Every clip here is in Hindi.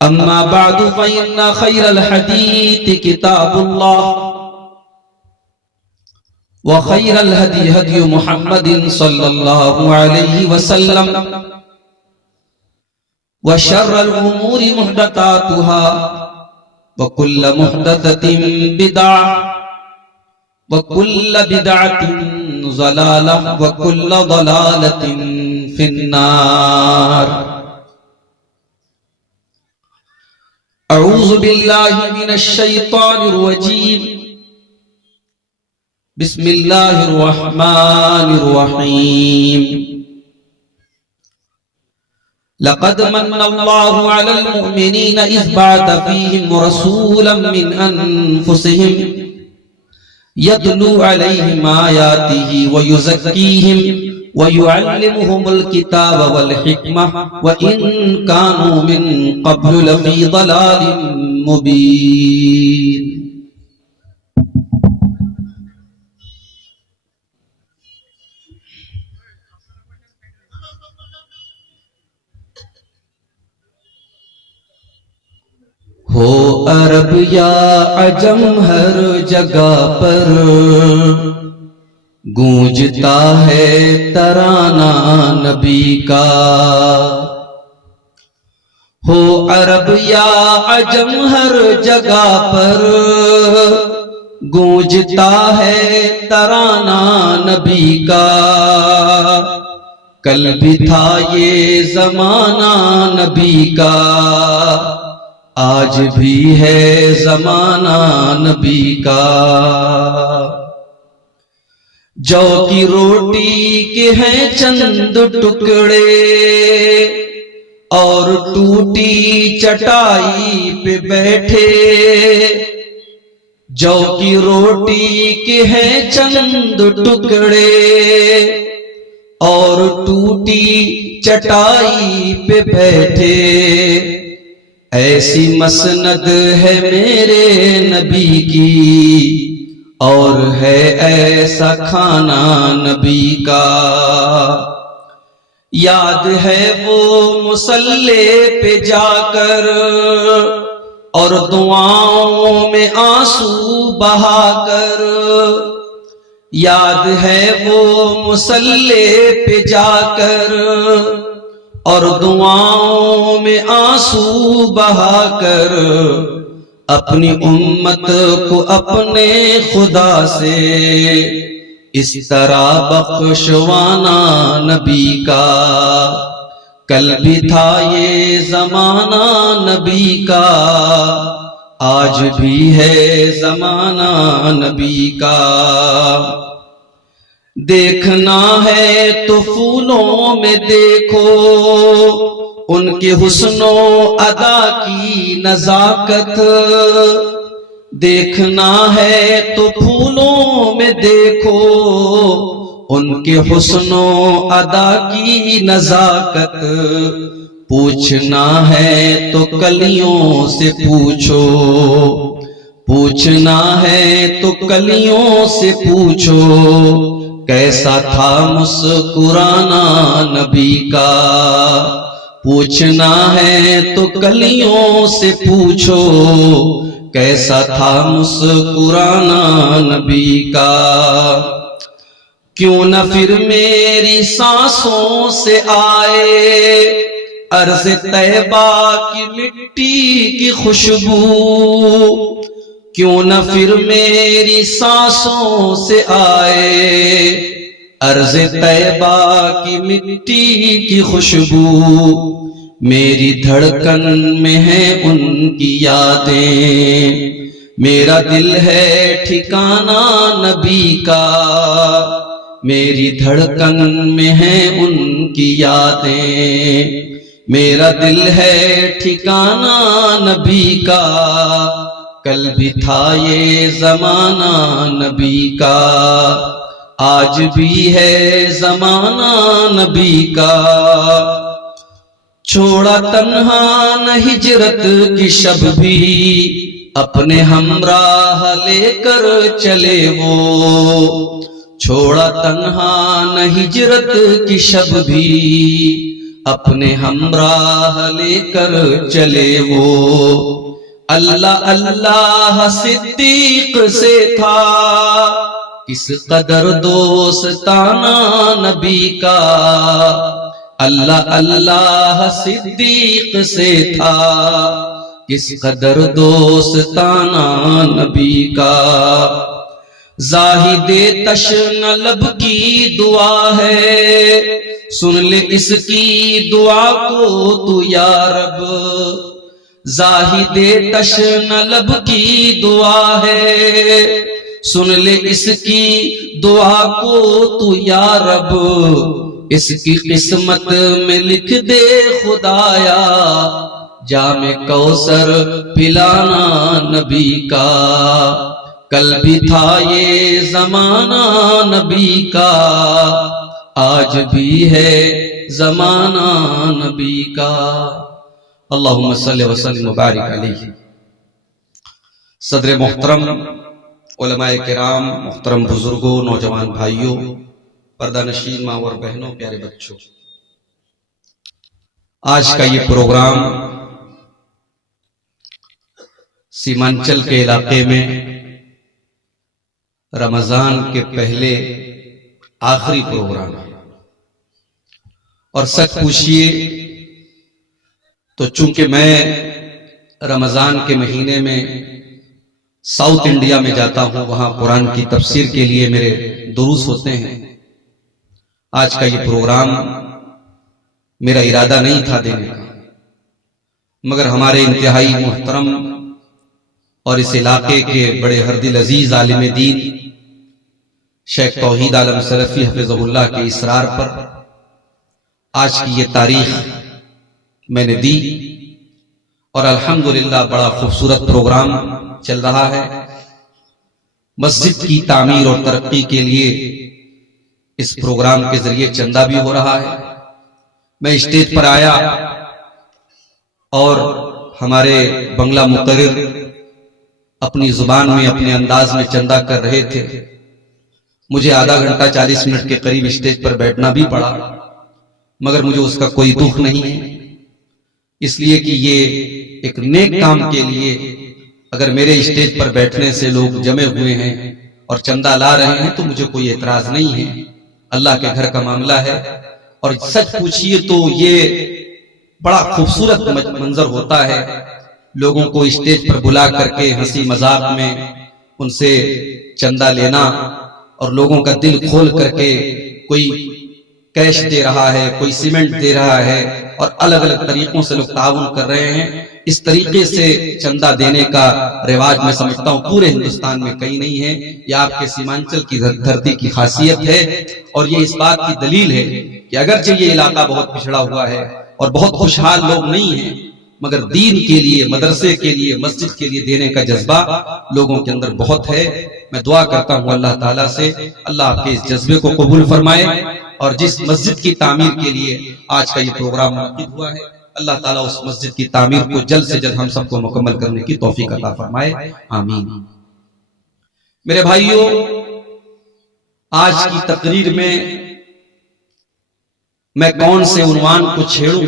अम्मा बादु फ़इन्ना खैरल हदीस किताबुल्लाह व खैरल हदी हदी मुहम्मदिन सल्लल्लाहु अलैहि वसल्लम व शर्रल उमूरि मुहदसातुहा व कुल्ल मुहदसतिन बिदअह व कुल्ल बिदअतिन ज़लालह व कुल्ल ज़लालतिन फिन्नार। अऊज़ु बिल्लाहि मिनश शैतानिर रजीम। बिस्मिल्लाहिर रहमानिर रहीम। लक़द मन्नल्लाहु अलल मुअ्मिनीना इज़ बअथ फ़ीहिम रसूलन मिन अनफुसिहिम यत्लू अलैहिम आयातिही व युज़क्कीहिम व युअल्लिमुहुमुल किताब वल हिकमह व इन कानू मिन क़ब्लु लफ़ी ज़लालिम मुबीन। हो अरब या अजम हर जगह पर गूंजता है तराना नबी का। हो अरब या अजम हर जगह पर गूंजता है तराना नबी का। कल भी था ये जमाना नबी का, आज भी है जमाना नबी का। जौ की रोटी के हैं चंद टुकड़े और टूटी चटाई पे बैठे। जौ की रोटी के हैं चंद टुकड़े और टूटी चटाई पे बैठे। ऐसी मसनद है मेरे नबी की और है ऐसा खाना नबी का। याद है वो मुसल्ले पे जाकर और दुआओं में आंसू बहाकर। याद है वो मुसल्ले पे जाकर और दुआओं में आंसू बहाकर अपनी उम्मत को अपने खुदा से इस तरह बख्शवाना नबी का। कल भी था ये जमाना नबी का, आज भी है जमाना नबी का। देखना है तो फूलों में देखो उनके हुस्नो अदा की नजाकत। देखना है तो फूलों में देखो उनके हुस्नो अदा की नजाकत। पूछना है तो कलियों से पूछो, पूछना है तो कलियों से पूछो कैसा था मुस्कुराना नबी का। पूछना है तो कलियों से पूछो कैसा था मुस्कुराना नबी का। क्यों न फिर मेरी सांसों से आए अर्ज़ तैबा की मिट्टी की खुशबू। क्यों न फिर मेरी सांसों से आए अर्ज़ तैबा की मिट्टी की खुशबू। मेरी धड़कन में है उनकी यादें, मेरा दिल है ठिकाना नबी का। मेरी धड़कन में है उनकी यादें, मेरा दिल है ठिकाना नबी का। कल भी था ये जमाना नबी का, आज भी है जमाना नबी का। छोड़ा तन्हा न हिजरत की शब भी, अपने हमराह लेकर चले वो। छोड़ा तन्हा न हिजरत की शब भी, अपने हमराह लेकर चले वो। अल्लाह अल्लाह सिद्दीक से था, किस कदर दोस्ताना नबी का। अल्लाह अल्लाह सिद्दीक से था, किस कदर दोस्ताना नबी का। जाहिदे तश्न लब की दुआ है, सुन ले इसकी दुआ को तू या रब। जाहिदे तश्न लब की दुआ है, सुन ले इसकी दुआ को तू या रब। इसकी किस्मत में लिख दे खुदाया, जामे कौसर पिलाना नबी का। कल भी था ये जमाना नबी का, आज भी है जमाना नबी का। अल्लाहुम्मा सल्लि व सल्लिम व बारिक अलैहि। सदर मोहतरम, उलमाए किराम, मोहतरम बुजुर्गों, नौजवान भाइयों, पर्दा नशीन माँ और बहनों, प्यारे बच्चों, आज का ये प्रोग्राम सीमांचल के इलाके में रमजान के पहले आखिरी प्रोग्राम है। और सच पूछिए तो चूंकि मैं रमजान के महीने में साउथ इंडिया में जाता हूं, वहां कुरान की तफसीर के लिए मेरे दुरूस होते हैं। आज का ये प्रोग्राम मेरा इरादा नहीं था देने का, मगर हमारे इंतहाई मुहतरम और इस इलाके के बड़े हरदिल अजीज आलिम दीन शेख तौहीद आलम सलफी हफिज़हुल्लाह के इसरार पर आज की ये तारीख मैंने दी। और अल्हम्दुलिल्लाह बड़ा खूबसूरत प्रोग्राम चल रहा है। मस्जिद की तामीर और तरक्की के लिए इस प्रोग्राम के जरिए चंदा भी हो रहा है। मैं स्टेज पर आया और हमारे बंगला मुकर्रिर अपनी जुबान में, अपने अंदाज में चंदा कर रहे थे। मुझे आधा घंटा 40 मिनट के करीब स्टेज पर बैठना भी पड़ा, मगर मुझे उसका कोई दुख नहीं है, इसलिए कि ये एक नेक काम के लिए अगर मेरे स्टेज पर बैठने से लोग जमे हुए हैं और चंदा ला रहे हैं तो मुझे कोई एतराज नहीं है। अल्लाह के घर का मामला है। और सच पूछिए तो ये बड़ा खूबसूरत मंजर होता है, लोगों को स्टेज पर बुला करके हंसी मजाक में उनसे चंदा लेना, और लोगों का दिल खोल करके कोई कैश दे रहा है, कोई सीमेंट दे रहा है, और अलग अलग तरीकों से लोग ताउन कर रहे हैं। इस तरीके से चंदा देने का रिवाज मैं समझता हूँ पूरे हिंदुस्तान में कहीं नहीं है। यह आपके सीमांचल की धरती की खासियत है। और ये इस बात की दलील है कि अगरचे ये इलाका बहुत पिछड़ा हुआ है और बहुत खुशहाल लोग नहीं हैं, मगर दीन के लिए, मदरसे के लिए, मस्जिद के लिए देने का जज्बा लोगों के अंदर बहुत है। मैं दुआ करता हूँ अल्लाह ताला से, अल्लाह आपके इस जज्बे को कबूल फरमाए। और जिस मस्जिद की तामीर के लिए आज का ये प्रोग्राम मुनक़िद हुआ है, अल्लाह ताला उस मस्जिद की तामीर को जल्द से जल्द हम सबको मुकम्मल करने की तौफीक अता फरमाए, आमीन। मेरे भाइयों, आज की तकरीर में मैं कौन से उन्वान को छेड़ूं,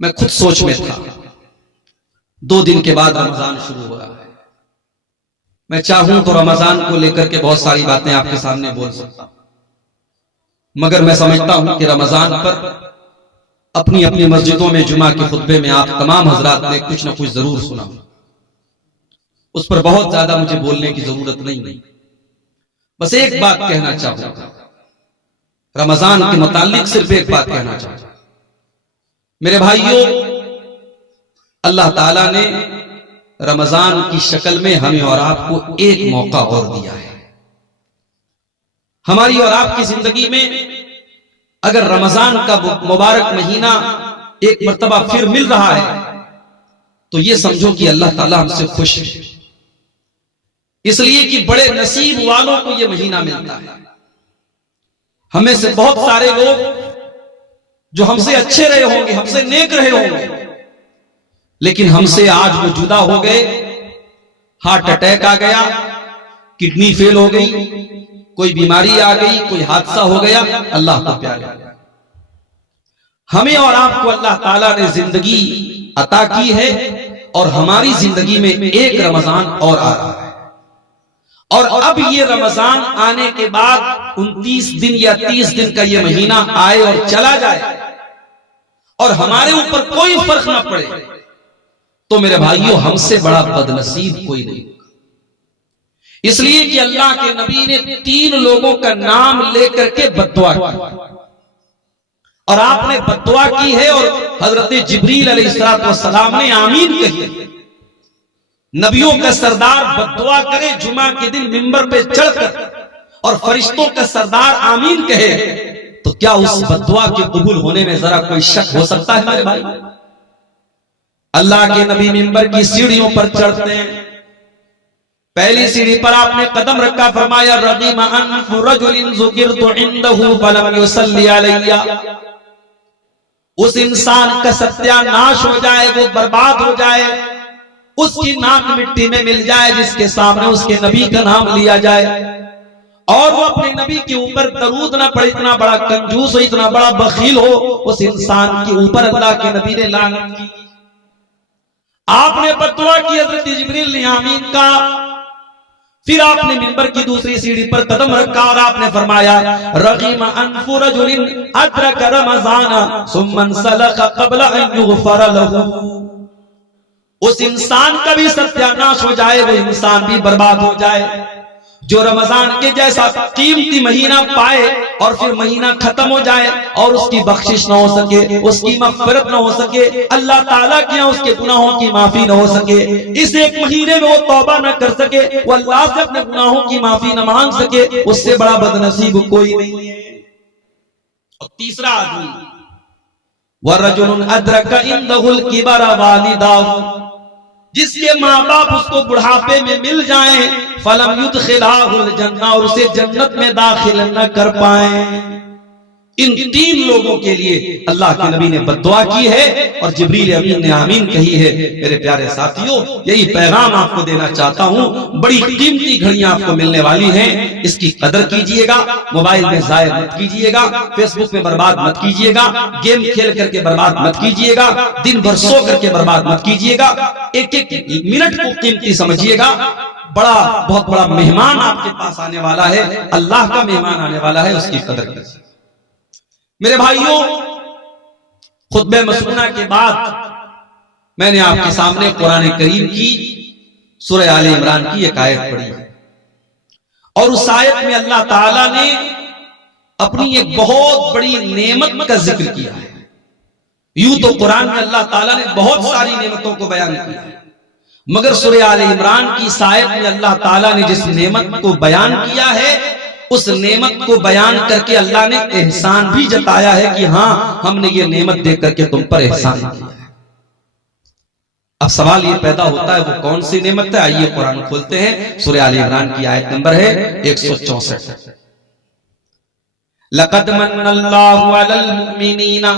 मैं खुद सोच में था। 2 दिन के बाद रमजान शुरू हो रहा है। मैं चाहूं तो रमजान को लेकर के बहुत सारी बातें आपके सामने बोल सकता हूं, मगर मैं समझता हूं कि रमजान पर अपनी अपनी मस्जिदों में जुमा के खुतबे में आप तमाम हजरात ने कुछ ना कुछ जरूर सुना, उस पर बहुत ज्यादा मुझे बोलने की जरूरत नहीं। बस एक बात कहना चाहूंगा, रमजान के मुतालिक सिर्फ एक बात कहना चाहूंगा। मेरे भाइयों, अल्लाह ताला ने रमजान की शक्ल में हमें और आपको एक मौका और दिया है। हमारी और आपकी जिंदगी में अगर रमजान का मुबारक महीना एक मर्तबा फिर मिल रहा है तो ये समझो कि अल्लाह ताला हमसे खुश है, इसलिए कि बड़े नसीब वालों को यह महीना मिलता है। हमें से बहुत सारे लोग जो हमसे अच्छे रहे होंगे, हमसे नेक रहे होंगे, लेकिन हमसे आज वो जुदा हो गए, हार्ट अटैक आ गया, किडनी फेल हो गई, कोई बीमारी आ गई, कोई हादसा हो गया, अल्लाह को प्यारे। हमें और आपको अल्लाह ताला ने जिंदगी अता की है और हमारी जिंदगी में एक रमजान और आ रहा है, और अब ये रमजान आने के बाद 29 दिन या 30 दिन का ये महीना आए और चला जाए और हमारे ऊपर कोई फर्क ना पड़े, तो मेरे भाइयों हमसे बड़ा बदनसीब कोई नहीं। इसलिए कि अल्लाह के नबी ने 3 लोगों का नाम लेकर के बद्दुआ की, और आपने बद्दुआ की है और हजरत जिब्रील अलैहिस्सलाम ने आमीन कही। नबियों का सरदार बद्दुआ करे जुमा के दिन मिंबर पे चढ़कर और फरिश्तों का सरदार आमीन कहे, तो क्या उस बद्दुआ के कबूल होने में जरा कोई शक हो सकता है मेरे भाई? अल्लाह के नबी मिंबर की सीढ़ियों पर चढ़ते हैं, पहली सीढ़ी पर आपने कदम रखा, फरमाया रगीम अनफु रजुलिन ज़ुकिरतु इंदहु फलम युसल्ली अलैया। उस इंसान का सत्यानाश हो जाए, वो बर्बाद हो जाए, उसकी नाक मिट्टी में मिल जाए जिसके सामने उसके नबी का नाम लिया जाए और वो अपने नबी के ऊपर दरूद ना पड़े। इतना बड़ा कंजूस हो, इतना बड़ा बखील हो, उस इंसान के ऊपर अल्लाह के नबी ने लानत की। आपने बद्दुआ की, हज़रत जिब्रील ने आमीन कहा। फिर आपने मिंबर की दूसरी सीढ़ी पर कदम रखा और आपने फरमाया रगीम अनफु रजुलिन अदरक रमज़ाना सुम्मा सलख क़ब्ल अन युग़फ़र लहू। उस इंसान का भी सत्यानाश हो जाए, वो इंसान भी बर्बाद हो जाए जो रमजान के जैसा कीमती महीना पाए और फिर महीना खत्म हो जाए और उसकी बख्शिश ना हो सके, उसकी मग़फ़िरत ना हो सके, अल्लाह ताला के यहाँ उसके गुनाहों की माफी ना हो सके, इस एक महीने में वो तौबा ना कर सके, वो अल्लाह से अपने गुनाहों की माफी ना मांग सके, उससे बड़ा बदनसीब कोई नहीं है। और तीसरा आदमी वरजुलुन अदरका इंदहुल किबरा वालिदाहु, जिसके माँ बाप उसको बुढ़ापे में मिल जाएं, फलम युदखिलाहुल जन्नह, और उसे जन्नत में दाखिल न कर पाए। इन 3 लोगों के लिए अल्लाह के नबी ने बद्दुआ की है और जिब्रील अमीन ने आमीन कही है। मेरे प्यारे साथियों, यही पैगाम आपको देना चाहता हूं। बड़ी कीमती घड़ियां आपको मिलने वाली हैं, इसकी कदर कीजिएगा। मोबाइल में जाया मत कीजिएगा, फेसबुक में बर्बाद मत कीजिएगा, गेम खेल करके बर्बाद मत कीजिएगा, दिन भर सो करके बर्बाद मत कीजिएगा। एक एक मिनट को कीमती समझिएगा। बहुत बड़ा मेहमान आपके पास आने वाला है, अल्लाह का मेहमान आने वाला है, उसकी कदर कीजिए। मेरे भाइयों, खुतबे मसनूना के बाद मैंने आपके सामने कुरान करीम की सूरह आले इमरान की एक आयत पढ़ी और उस आयत में अल्लाह ताला ने अपनी एक बहुत बड़ी नेमत का जिक्र किया है। यूं तो कुरान में अल्लाह ताला ने बहुत सारी नेमतों को बयान किया है, मगर सूरह आले इमरान की इस आयत में अल्लाह ताला ने जिस नेमत को बयान किया है, उस नेमत को बयान करके अल्लाह ने एहसान भी जताया है कि हाँ, हमने ये नेमत दे करके तुम पर एहसान किया है। अब सवाल ये पैदा होता है वो कौन सी नेमत है? आइए कुरान खोलते हैं, सूरह आले इमरान की आयत नंबर है 164। लक़द मन्नल्लाहु अलल मुमिनीना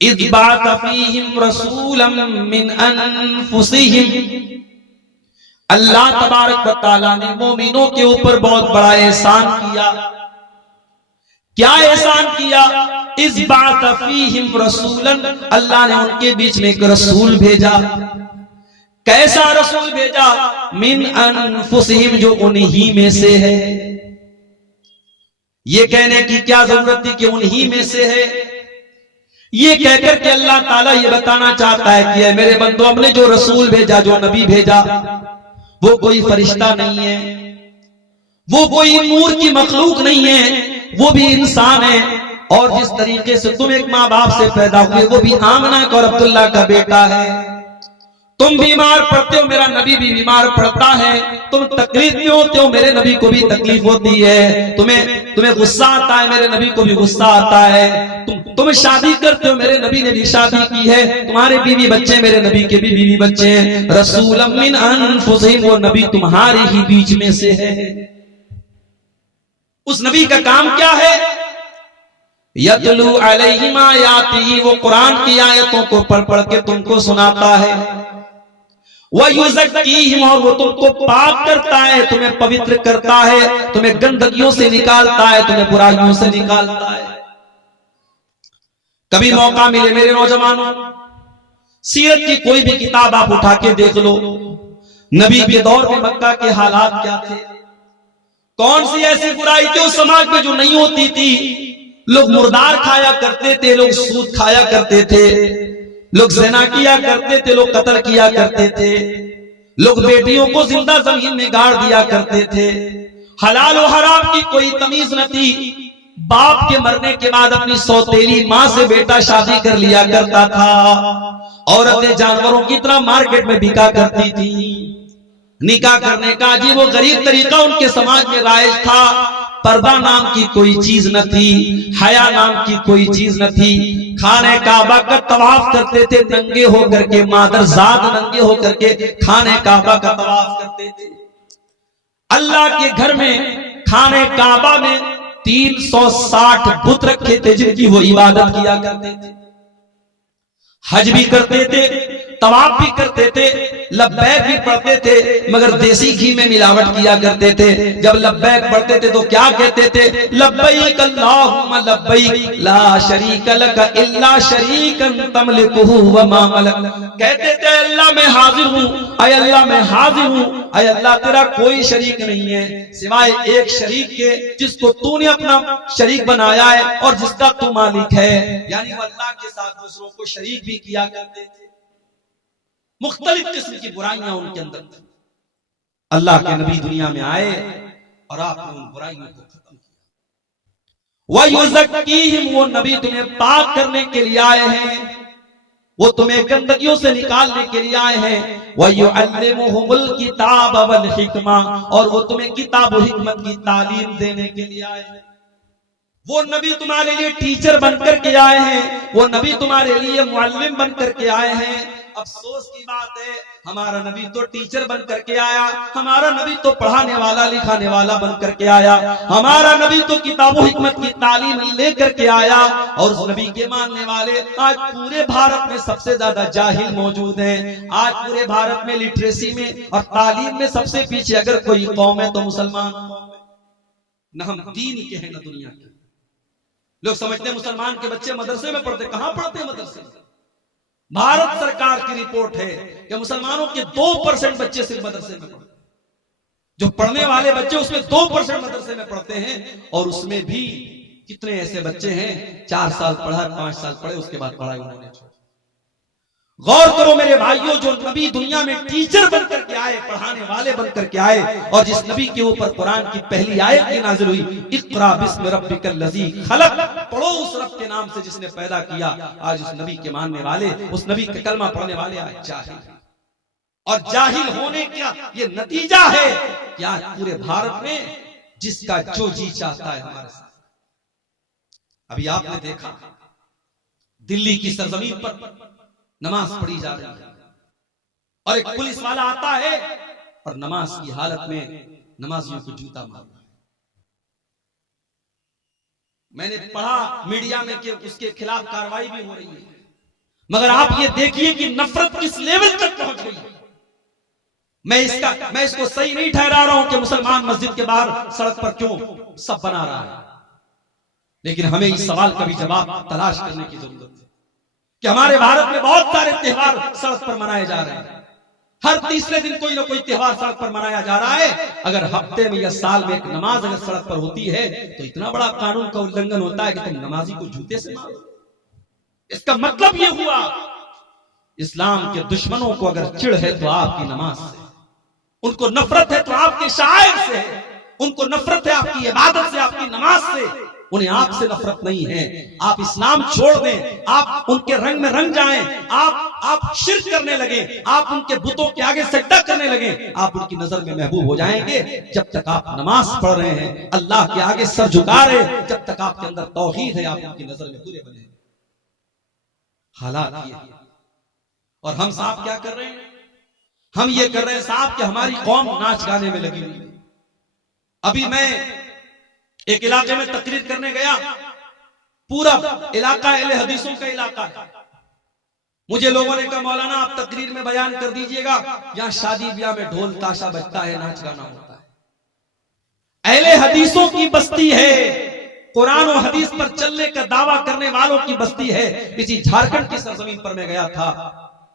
इज़ बअथ फ़ीहिम रसूलन मिन अनफुसिहिम। अल्लाह तबारक व तआला ने मोमिनों के ऊपर बहुत बड़ा एहसान किया। क्या एहसान किया? इज़ बअथ फ़ीहिम रसूलन, अल्लाह ने उनके बीच में एक रसूल भेजा। कैसा रसूल भेजा? मिन अनफुसिहिम, जो उन्हीं में से है। ये कहने की क्या जरूरत थी कि उन्हीं में से है? ये कहकर के अल्लाह ताला ये बताना चाहता है कि मेरे बंदो, हमने जो रसूल भेजा, जो नबी भेजा, वो कोई फरिश्ता नहीं है, वो कोई नूर की मखलूक नहीं है, वो भी इंसान है। और जिस तरीके से तुम एक माँ बाप से पैदा हुए, वो भी आमना और अब्दुल्ला का बेटा है। तुम बीमार पड़ते हो, मेरा नबी भी बीमार पड़ता है। तुम तकलीफ में होते हो, मेरे नबी को भी तकलीफ होती है। तुम्हें गुस्सा आता है, मेरे नबी को भी गुस्सा आता है। तुम शादी करते हो, मेरे नबी ने भी शादी की है। तुम्हारे बीवी बच्चे, मेरे नबी के भी बीवी बच्चे हैं। रसूलन मिन अनफुसिहिम, वो नबी तुम्हारे ही बीच में से है। उस नबी का काम क्या है? यतलू अलैहिम आयातिही, वो कुरान की आयतों को पढ़ पढ़ के तुमको सुनाता है। वयुज़क्कीहिम, और वो तुमको पाक करता है, तुम्हें पवित्र करता है, तुम्हें गंदगियों से निकालता है, तुम्हें बुराइयों से निकालता है। कभी मौका मिले मेरे नौजवानों, सीरत की कोई भी किताब आप उठा के देख लो, नबी के दौर में मक्का के हालात क्या थे, कौन सी ऐसी बुराई थी उस समाज में जो नहीं होती थी। लोग मुर्दार खाया करते थे, लोग सूद खाया करते थे, लोग ज़िना किया करते थे, लोग कत्ल किया करते थे, लोग बेटियों को जिंदा जमीन में गाड़ दिया करते थे। हलाल और हराम की कोई तमीज न थी। बाप के मरने के बाद अपनी सौतेली माँ से बेटा शादी कर लिया करता था। औरतें जानवरों की तरह मार्केट में बिका करती थी। निकाह करने का अजीब वो गरीब तरीका उनके समाज में राइज था। पर्दा नाम की कोई चीज न थी, हया नाम की कोई चीज न थी। खाने काबा का तवाफ करते थे नंगे होकर के, मादरजाद नंगे होकर के खाने काबा का तवाफ करते थे। अल्लाह के घर में खाने काबा में 360 बुत रखे थे जिनकी वो इबादत किया करते थे। हज भी करते थे, तवाफ भी करते थे, लब्बैक भी पढ़ते थे, मगर देसी घी में मिलावट किया करते थे। जब लब्बैक पढ़ते थे तो क्या कहते थे? लब्बैक अल्लाहुम्मा लब्बैक ला शरीक लक इल्ला शरीकन तमलिकुहु व मा मलक। कहते थे अल्लाह मैं हाजिर हूँ, अय अल्लाह मैं हाजिर हूँ, अय अल्लाह तेरा कोई शरीक नहीं है सिवाय एक शरीक के जिसको तूने अपना शरीक बनाया है और जिसका तू मालिक है। यानी वो अल्लाह के साथ दूसरों को शरीक भी किया करते थे। मुख्तलिफ किस्म की बुराइयां उनके अंदर थी। अल्लाह के नबी दुनिया में आए और आपने उन बुराइयों को खत्म किया। वयुज़क्कीहिम, वो नबी तुम्हें पाक करने के लिए आए हैं, वो तुम्हें गंदगियों से निकालने के लिए आए हैं। वयुअल्लिमुहुमुल किताब वल हिकमा, और वो तुम्हें किताब और हिकमत की तालीम देने के लिए आए हैं। वो नबी तुम्हारे लिए टीचर बनकर के आए हैं, वो नबी तुम्हारे लिए मुअल्लिम बनकर के आए हैं। अफसोस की बात है हमारा नबी तो टीचर बन करके आया, हमारा नबी तो पढ़ाने वाला लिखाने वाला बन करके आया, हमारा नबी तो किताबों हिकमत की तालीम लेकर के आया। और उस नबी के मानने वाले आज पूरे भारत में सबसे ज्यादा जाहिल मौजूद हैं। आज पूरे भारत में लिटरेसी में और तालीम में सबसे पीछे अगर कोई कौम है तो मुसलमान कौम है। न हम दीन के हैं न दुनिया के। लोग समझते हैं मुसलमान के बच्चे मदरसे में पढ़ते, कहां पढ़ते हैं मदरसे में? भारत सरकार की रिपोर्ट है कि मुसलमानों के 2% बच्चे सिर्फ मदरसे में पढ़ते हैं। जो पढ़ने वाले बच्चे उसमें 2% मदरसे में पढ़ते हैं, और उसमें भी कितने ऐसे बच्चे हैं 4 साल पढ़ा, 5 साल पढ़े, उसके बाद पढ़ाई उन्होंने छोड़ी। गौर करो मेरे भाइयों, जो नबी दुनिया में टीचर बनकर के आए, पढ़ाने वाले बनकर के आए, और जिस नबी के ऊपर कुरान की पहली आयत की नाज़िल हुई, इक़रा बिस्मि रब्बिकल लज़ी खलक़, पढ़ो उस रब के नाम से जिसने पैदा किया। आज उस नबी के मानने वाले, उस नबी के कलमा पढ़ने वाले आज जाहिल, और जाहिल होने का ये नतीजा है कि आज पूरे भारत में जिसका जो जी चाहता है हमारे साथ। अभी आपने देखा दिल्ली की सरजमीन पर नमाज पढ़ी जा रही है, और एक पुलिस वाला आता है और नमाज की हालत में नमाजियों को जूता मार रहा है। मैंने पढ़ा मीडिया में कि उसके खिलाफ कार्रवाई भी हो रही है, मगर आप ये देखिए कि नफरत किस लेवल तक पहुंच गई है। मैं इसको सही नहीं ठहरा रहा हूं कि मुसलमान मस्जिद के बाहर सड़क पर क्यों सब बना रहा है, लेकिन हमें इस सवाल का भी जवाब तलाश करने की जरूरत है कि हमारे भारत में बहुत सारे त्योहार सड़क पर मनाए जा रहे हैं। हर तीसरे दिन कोई ना कोई त्योहार सड़क पर मनाया जा रहा है। अगर हफ्ते में या साल में एक नमाज अगर सड़क पर होती है तो इतना बड़ा कानून का उल्लंघन होता है कि तुम नमाजी को जूते से मारो। इसका मतलब यह हुआ इस्लाम के दुश्मनों को अगर चिढ़ है तो आपकी नमाज से, उनको नफरत है तो आपके शायर से है, उनको नफरत है आपकी इबादत से, आपकी नमाज से, उन्हें आपसे नफरत नहीं है। आप इस्लाम छोड़ दें, आप उनके रंग में रंग जाएं, आप शिर्क करने लगे, आप उनके बुतों के आगे सजदा करने लगे, आप उनकी नजर में महबूब हो जाएंगे। जब तक आप नमाज पढ़ रहे हैं, अल्लाह के आगे सर झुका रहे हैं, जब तक आपके अंदर तौहीद है, आप उनकी नजर में बुरे बने। हालात ये, और हम साहब क्या कर रहे हैं? हम ये कर रहे हैं साहब कि हमारी कौम नाच गाने में लगी हुई है। अभी मैं एक इलाके में तकरीर करने गया, पूरा इलाका अहले हदीसों का इलाका है। मुझे लोगों ने कहा मौलाना आप तकरीर में बयान कर दीजिएगा, यहाँ शादी ब्याह में ढोल ताशा बजता है, नाच गाना होता है। अहले हदीसों की बस्ती है, कुरान और हदीस पर चलने का दावा करने वालों की बस्ती है। इसी झारखंड की सरजमीन पर मैं गया था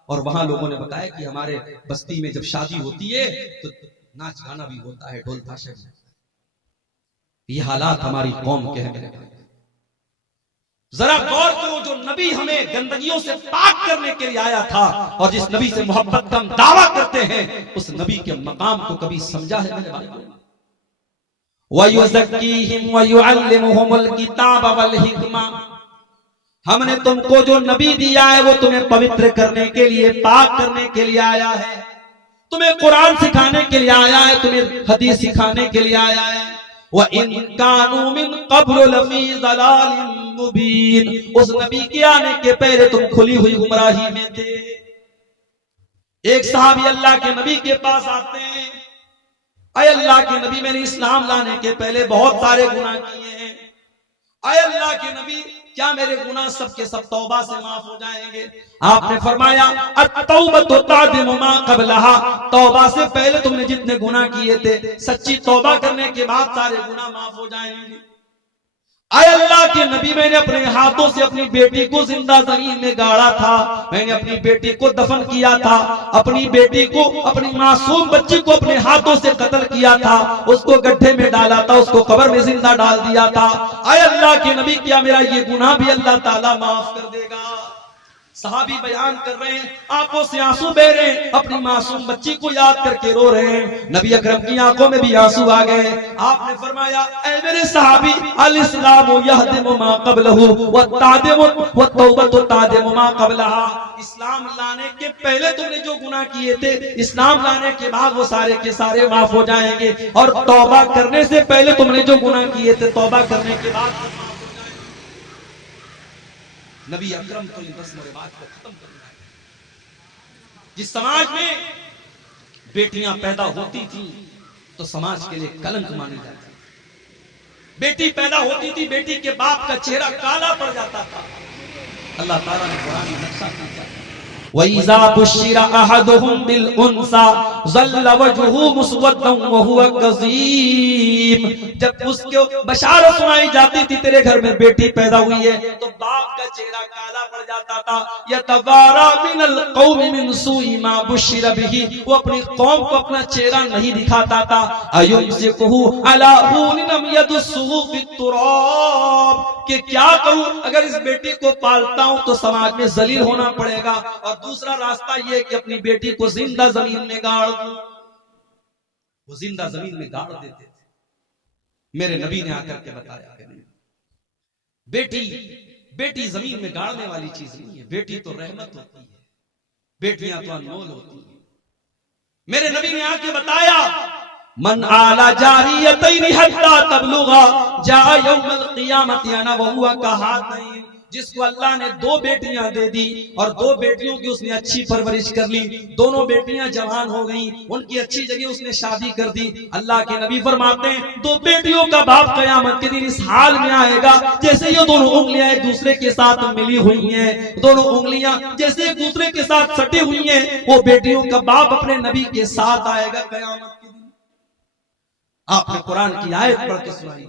और वहां लोगों ने बताया कि हमारे बस्ती में जब शादी होती है तो नाच गाना भी होता है, ढोल ताशे भी। ये हालात हमारी कौम के हैं मेरे भाई। जरा गौर करो, जो नबी हमें गंदगियों से पाक करने के लिए आया था और जिस नबी से मोहब्बत का हम दावा करते हैं, उस नबी के मकाम को कभी समझा है मेरे भाई? वयुज़क्कीहिम वयुअल्लिमुहुमुल किताब वल हिकमा, हमने तुमको जो नबी दिया है वो तुम्हें पवित्र करने के लिए, पाक करने के लिए आया है, तुम्हें कुरान सिखाने के लिए आया है, तुम्हें हदीस सिखाने के लिए आया है। व इन कानू मिन क़ब्ल लफ़ी ज़लालिन मुबीन, उस नबी के आने के पहले तुम खुली हुई गुमराही में थे। एक सहाबी अल्लाह के नबी के पास आते हैं, अय अल्लाह के नबी, मैंने इस्लाम लाने के पहले बहुत सारे गुनाह किए हैं। अय अल्लाह के नबी, क्या मेरे गुनाह सब के सब तौबा से माफ हो जाएंगे? आपने फरमाया अत-तौबतु तादिमु मा क़ब्लहा, तौबा से पहले तुमने जितने गुनाह किए थे, सच्ची तौबा करने के बाद सारे गुनाह माफ हो जाएंगे। अय अल्लाह के नबी, मैंने अपने हाथों से अपनी बेटी को जिंदा जमीन में गाड़ा था, मैंने अपनी बेटी को दफन किया था, अपनी बेटी को, अपनी मासूम बच्ची को अपने हाथों से कत्ल किया था, उसको गड्ढे में डाला था, उसको कब्र में जिंदा डाल दिया था। अय अल्लाह के नबी, क्या मेरा ये गुनाह भी अल्लाह ताला माफ कर देगा? सहाबी बयान कर रहे हैं, आंखों से आंसू बह रहे हैं, अपनी मासूम बच्ची को याद करके रो रहे हैं। नबी अकरम की आंखों में भी आंसू आ गए। आपने फरमाया, ऐ मेरे सहाबी, अल इस्लामु यहदिमु मा क़ब्लहु व तादिमु व तौबतु तादिमु मा क़ब्लहा, इस्लाम लाने के पहले तुमने जो गुनाह किए थे, इस्लाम लाने के बाद वो सारे के सारे माफ हो जाएंगे, और तौबा करने से पहले तुमने जो गुनाह किए थे, तौबा करने के बाद नबी अकरम तो इन रस्म रिवाज को खत्म करना है। जिस समाज में बेटियां पैदा होती थी तो समाज के लिए कलंक मानी जाती थी। बेटी पैदा होती थी, बेटी के बाप का चेहरा काला पड़ जाता था। अल्लाह ताला ने कुरान में नक्शा खींचा, वइज़ा बुश्शिरा अहदुहुम बिल उन्सा ज़ल्ल वजहुहु मुस्वद्दन व हुवा कज़ीम, जब उसको बशारत सुनाई जाती थी तेरे घर में बेटी पैदा हुई है, तो बाप का चेहरा काला पड़ जाता था। यतवारा मिनल कौमि मिन सूइ मा बुश्शिरा बिही, वो अपनी कौम को अपना चेहरा नहीं दिखाता था। अयुमसिकुहु अला हूनिन अम यदुस्सुहु फित्तुराब, कि क्या कहूं, अगर इस बेटी को पालता हूं तो समाज में जलील होना पड़ेगा, और दूसरा रास्ता यह कि अपनी बेटी को जिंदा जमीन में गाड़ दूं। वो जिंदा जमीन में गाड़ देते थे। मेरे नबी ने आकर के बताया, बेटी जमीन में गाड़ने वाली चीज नहीं है, बेटी तो रहमत होती है, बेटियां तो अनमोल होती है। मेरे नबी ने आके बताया, मन आला जारियतैन हत्ता तबलुगा जा यौमल क़ियामति अना व हुवा कहातैन, जिसको अल्लाह ने 2 बेटियां दे दी और 2 बेटियों की उसने अच्छी परवरिश कर ली, दोनों बेटियां जवान हो गई, उनकी अच्छी जगह उसने शादी कर दी। अल्लाह के नबी फरमाते हैं, 2 बेटियों का बाप कयामत के दिन इस हाल में आएगा जैसे ये दोनों उंगलियां एक दूसरे के साथ मिली हुई हैं, दोनों उंगलियां जैसे एक दूसरे के साथ सटी हुई हैं। वो बेटियों का बाप अपने नबी के साथ आएगा कयामत के दिन। आपने कुरान की आयत पढ़ के सुनाई,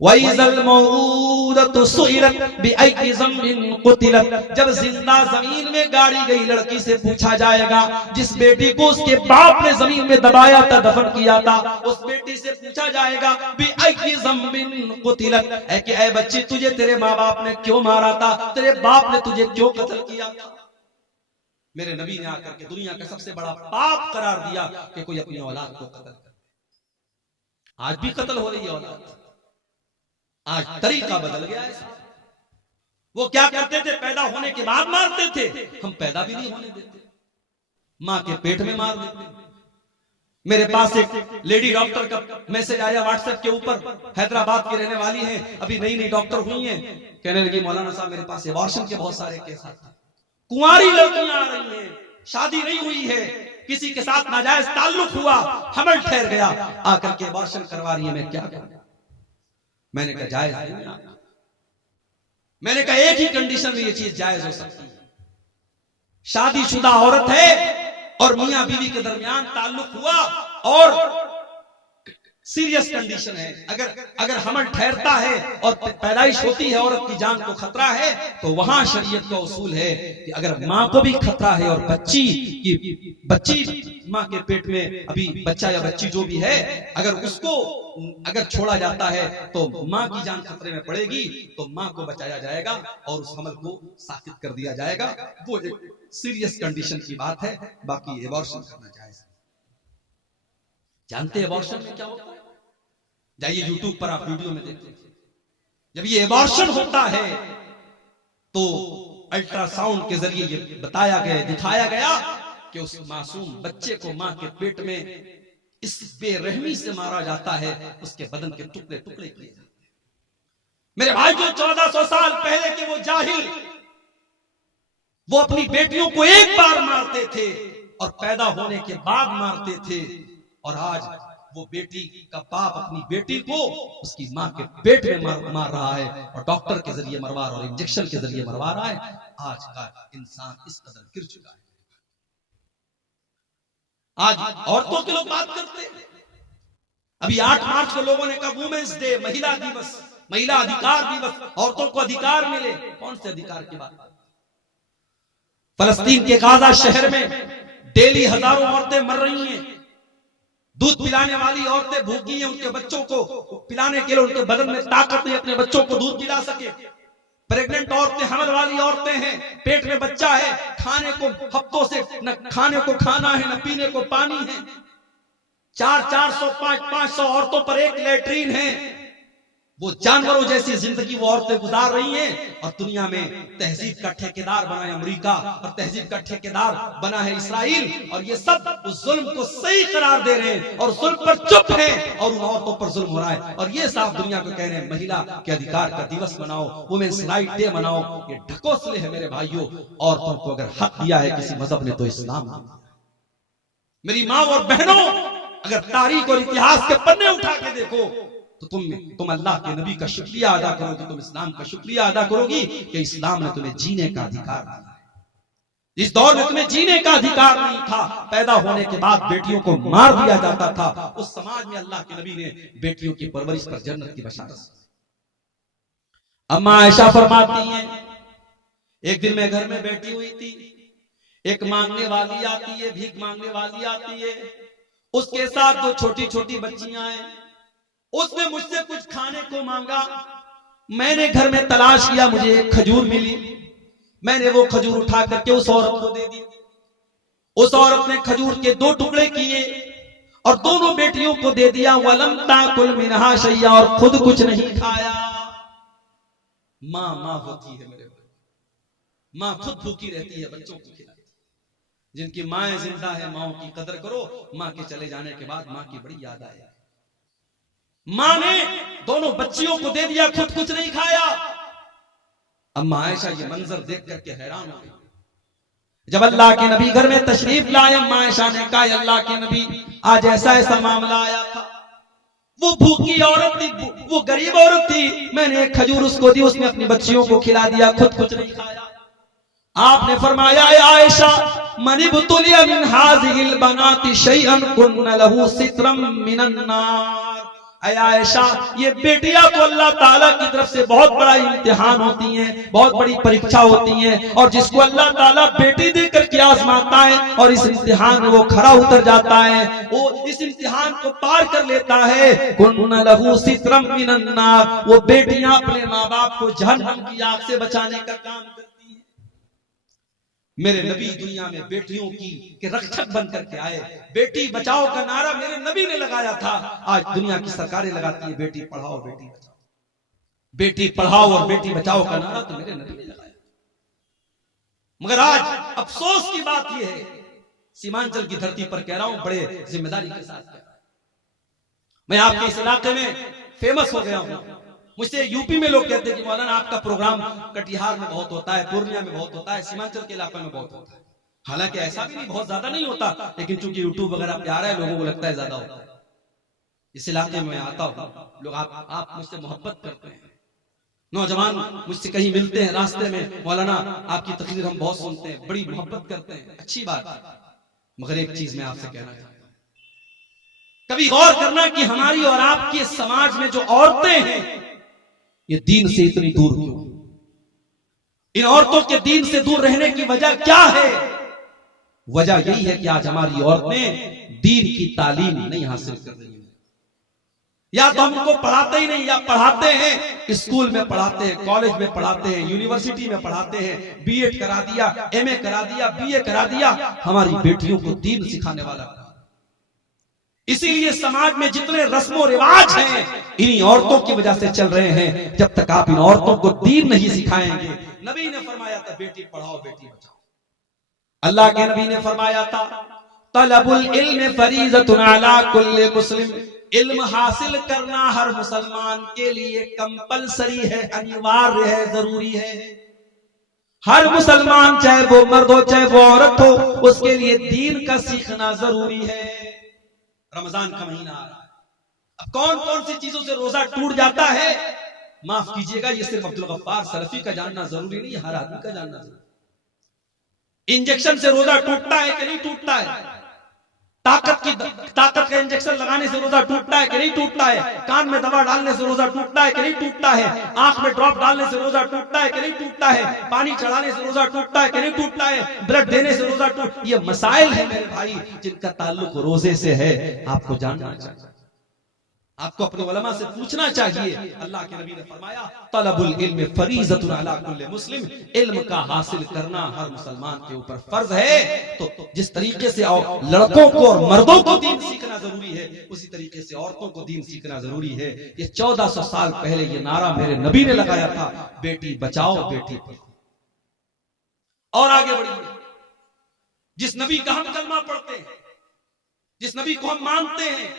वइज़ल मौऊदतु सुइलत बिअय्यि ज़ंबिन क़ुतिलत, जब जिंदा जमीन में गाड़ी गई लड़की से पूछा जाएगा, जिस बेटी को उसके बाप ने जमीन में दबाया था, दफन किया था, उस बेटी से पूछा जाएगा बिअय्यि ज़ंबिन क़ुतिलत, है कि ऐ बच्ची, तुझे तेरे माँ बाप ने क्यों मारा था, तेरे बाप ने तुझे क्यों कत्ल किया था? मेरे नबी ने आकर के दुनिया का सबसे बड़ा पाप करार दिया कि कोई अपनी औलाद को कत्ल करे। आज भी कत्ल हो रही है औलाद, आज तरीका बदल गया है। वो क्या करते थे, पैदा होने के बाद मारते थे, हम पैदा भी नहीं होने देते, मां के पेट में मार देते। मेरे पास एक लेडी डॉक्टर का मैसेज आया व्हाट्सएप के ऊपर, हैदराबाद की रहने वाली है, अभी नई नई डॉक्टर हुई हैं, कहने लगी मौलाना साहब मेरे पास एबॉर्शन के बहुत सारे केस आते हैं, कुंवारी लड़कियां आ रही हैं, शादी नहीं हुई है, किसी के साथ नाजायज ताल्लुक हुआ, हमल ठहर गया, आकर के एबॉर्शन करवा रही है, मैं क्या करूं? मैंने कहा जायज नहीं। मैंने कहा एक ही कंडीशन में ये चीज जायज हो सकती है, शादीशुदा औरत है और मियां बीवी के दरमियान ताल्लुक हुआ और सीरियस कंडीशन है। अगर हमल ठहरता है और पैदाइश होती है, औरत की जान को खतरा है, तो वहां शरीयत का उसूल है कि अगर माँ को भी खतरा है और बच्ची माँ के पेट में अभी बच्चा या बच्ची जो भी है, अगर छोड़ा जाता है तो माँ की जान खतरे में पड़ेगी, तो माँ को बचाया जाएगा और उस हमल को साकित कर दिया जाएगा। वो एक सीरियस कंडीशन की बात है। बाकी एबॉर्शन करना जायज है। जानते हैं एबॉर्शन में क्या होता है? जाइए यूट्यूब पर आप वीडियो में देखते हैं। जब ये एबॉर्शन होता है तो अल्ट्रासाउंड के जरिए ये दिखाया गया कि उस मासूम बच्चे को मां के पेट में इस बेरहमी से मारा जाता है, उसके बदन के टुकड़े टुकड़े किए जाते हैं। मेरे भाई, जो 1400 साल पहले के वो जाहिल, वो अपनी बेटियों को एक बार मारते थे और पैदा होने के बाद मारते थे, और आज वो बेटी का बाप अपनी बेटी को उसकी मां के पेट में मार रहा है और डॉक्टर के जरिए मरवा रहा है और इंजेक्शन के जरिए मरवा रहा है। आज का इंसान इस कदर गिर चुका है। आज औरतों के लोग बात करते हैं। अभी 8 मार्च को लोगों ने कहा वुमेन्स डे, महिला दिवस, महिला अधिकार दिवस, औरतों को अधिकार मिले। कौन से अधिकार की बात? फलस्तीन के गाजा शहर में डेली हजारों औरतें मर रही हैं। दूध पिलाने वाली औरतें भूखी हैं, उनके बच्चों को पिलाने के लिए उनके बदन में ताकत नहीं, अपने बच्चों को दूध पिला सके। प्रेग्नेंट औरतें, हमल वाली औरतें हैं, पेट में बच्चा है, खाने को हफ्तों से न खाने को खाना है, न पीने को पानी है। 400, 500 औरतों पर एक लैट्रीन है। वो जानवरों जैसी जिंदगी वो औरतें गुजार रही हैं, और दुनिया में तहजीब का ठेकेदार बना है अमेरिका, और तहजीब का ठेकेदार बना है इसराइल, और ये सब उस जुल्म को सही करार दे रहे हैं और जुल्म पर चुप हैं, और उन औरतों पर जुल्म हो रहा है। और ये साफ दुनिया को कह रहे हैं महिला के अधिकार का दिवस मनाओ, वुमेन्स राइट डे मनाओ। ये ढकोसले है मेरे भाइयों। औरतों को अगर हक दिया है किसी मजहब ने तो इस्लाम ने। मेरी माँ और बहनों, अगर तारीख और इतिहास के पन्ने उठा के देखो तो तुम अल्लाह के नबी का शुक्रिया अदा करोगे, तुम इस्लाम का शुक्रिया अदा करोगी कि इस्लाम ने तुम्हें जीने का अधिकार दिया है। इस दौर में तुम्हें जीने का अधिकार नहीं था। पैदा होने के बाद बेटियों को मार दिया जाता था। उस समाज में अल्लाह के नबी ने बेटियों की परवरिश पर जन्नत की बशारत। अम्मा आयशा फरमाती हैं, एक दिन मैं घर में बैठी हुई थी, एक मांगने वाली आती है, भीख मांगने वाली आती है, उसके साथ 2 छोटी छोटी बच्चियां हैं। उसने मुझसे कुछ खाने को मांगा। मैंने घर में तलाश किया, मुझे एक खजूर मिली। मैंने वो खजूर उठा करके उस औरत को दे दी। उस औरत ने खजूर के 2 टुकड़े किए और दोनों बेटियों को दे दिया। वलम ताकुल मिनहा शैया, और खुद कुछ नहीं खाया। माँ होती है मेरे भाई, माँ खुद भूखी रहती है, बच्चों को खिलाती है। जिनकी माएं जिंदा है, माओ की कदर करो। माँ के चले जाने के बाद माँ की बड़ी याद आए। मां ने दोनों बच्चियों को दे दिया, खुद कुछ नहीं खाया। अम्मा आयशा ये मंजर देख करके हैरान हो गई। जब अल्लाह के नबी घर में तशरीफ लाए, अम्मा आयशा ने कहा, अल्लाह के नबी, आज ऐसा मामला आया था। वो भूखी औरत थी, वो गरीब औरत थी। मैंने एक खजूर उसको दी, उसने अपनी बच्चियों को खिला दिया, खुद कुछ नहीं खाया। आपने फरमाया, आयशा, मनिबतुलिया मिन हाज़िहिल बनाति शैअन कुन्न लहू सित्रम मिनन नार। आयशा, ये बेटियां तो अल्लाह ताला की तरफ से बहुत बड़ा इम्तिहान होती हैं, बहुत बड़ी परीक्षा होती हैं, और जिसको अल्लाह ताला बेटी देकर के आजमाता है और इस इम्तिहान में वो खरा उतर जाता है, वो इस इम्तिहान को पार कर लेता है, कुन्न लहू सित्रम मिनन नार। वो बेटियां अपने माँ बाप को जहन्नम की आग से बचाने का काम करती हैं। मेरे नबी दुनिया में बेटियों के रक्षक बनकर के आए। बेटी बचाओ का नारा मेरे नबी ने लगाया था। आज दुनिया की सरकारें लगाती है बेटी पढ़ाओ बेटी बचाओ, बेटी पढ़ाओ और बेटी बचाओ का नारा तो मेरे नबी ने लगाया। मगर आज अफसोस की बात यह है, सीमांचल की धरती पर कह रहा हूं, बड़े जिम्मेदारी के साथ कह रहा हूं, मैं आपके इस इलाके में फेमस हो गया हूं। मुझसे यूपी में लोग कहते हैं कि मौलाना आपका प्रोग्राम कटिहार में बहुत होता है, पूर्णिया में बहुत होता है, सीमांचल के इलाके में बहुत होता है। हालांकि ऐसा भी नहीं, बहुत ज्यादा नहीं होता, लेकिन चूंकि यूट्यूब वगैरह पे आ रहा है, लोगों को लगता है ज्यादा होता है। इस इलाके में आता हूं, लोग आप मुझसे मोहब्बत करते हैं। नौजवान मुझसे कहीं मिलते हैं रास्ते में, मौलाना आपकी तकरीर हम बहुत सुनते हैं, बड़ी मोहब्बत करते हैं, अच्छी बात है। मगर एक चीज मैं आपसे कहना चाहता हूं, कभी गौर करना कि हमारी और आपके समाज में जो औरतें हैं ये दीन से इतनी दूर क्यों? इन औरतों के दीन से दूर रहने की वजह क्या है? वजह यही है कि आज हमारी औरतें दीन की तालीम नहीं हासिल कर रही हैं। या तो हम उनको पढ़ाते ही नहीं, या पढ़ाते हैं स्कूल में पढ़ाते हैं, कॉलेज में पढ़ाते हैं, यूनिवर्सिटी में पढ़ाते हैं, बीएड करा दिया, एमए करा दिया, बीए करा दिया, हमारी बेटियों को दीन सिखाने वाला। इसीलिए समाज में जितने रस्मों रिवाज हैं इन्हीं औरतों की वजह से चल रहे हैं। जब तक आप इन औरतों को दीन नहीं सिखाएंगे, नबी ने फरमाया था बेटी पढ़ाओ बेटी बचाओ। अल्लाह के नबी ने फरमाया था तलबुल इल्म फरीज़तुन अला कुल्li मुस्लिम, इल्म हासिल करना हर मुसलमान के लिए कंपलसरी है, अनिवार्य है, जरूरी है। हर मुसलमान चाहे वो मर्द हो चाहे वो औरत हो, उसके लिए दीन का सीखना जरूरी है। रमजान का महीना आ रहा है, अब कौन कौन सी चीजों से रोजा टूट जाता है? माफ कीजिएगा, ये सिर्फ अब्दुल गफ्फार सलफी का जानना जरूरी नहीं, हर आदमी का जानना जरूरी। इंजेक्शन से रोजा टूटता है कि नहीं टूटता है? ताकत का इंजेक्शन लगाने से रोजा टूटता है कि नहीं टूटता है? कान में दवा डालने से रोजा टूटता है कि नहीं टूटता है? आंख में ड्रॉप डालने से रोजा टूटता है कि नहीं टूटता है? पानी चढ़ाने से रोजा टूटता है कि नहीं टूटता है? ब्लड देने से रोजा टूट, ये मसाइल है मेरे भाई जिनका ताल्लुक रोजे से है। आपको जानना चाहिए, आपको अपने उलमा से पूछना चाहिए। अल्लाह के नबी ने फरमाया तलबुल इल्म फरीज़तुन अला कुल्li मुस्लिम, इल्म का हासिल करना हर मुसलमान के ऊपर फर्ज है। तो जिस तरीके से लड़कों को और मर्दों को दीन सीखना जरूरी है, उसी तरीके से औरतों को दीन सीखना जरूरी है। ये 1400 साल पहले ये नारा मेरे नबी ने लगाया था, बेटी बचाओ बेटी पढ़ाओ। और आगे बढ़िए, जिस नबी का हम कलमा पढ़ते हैं, जिस नबी को हम मानते हैं,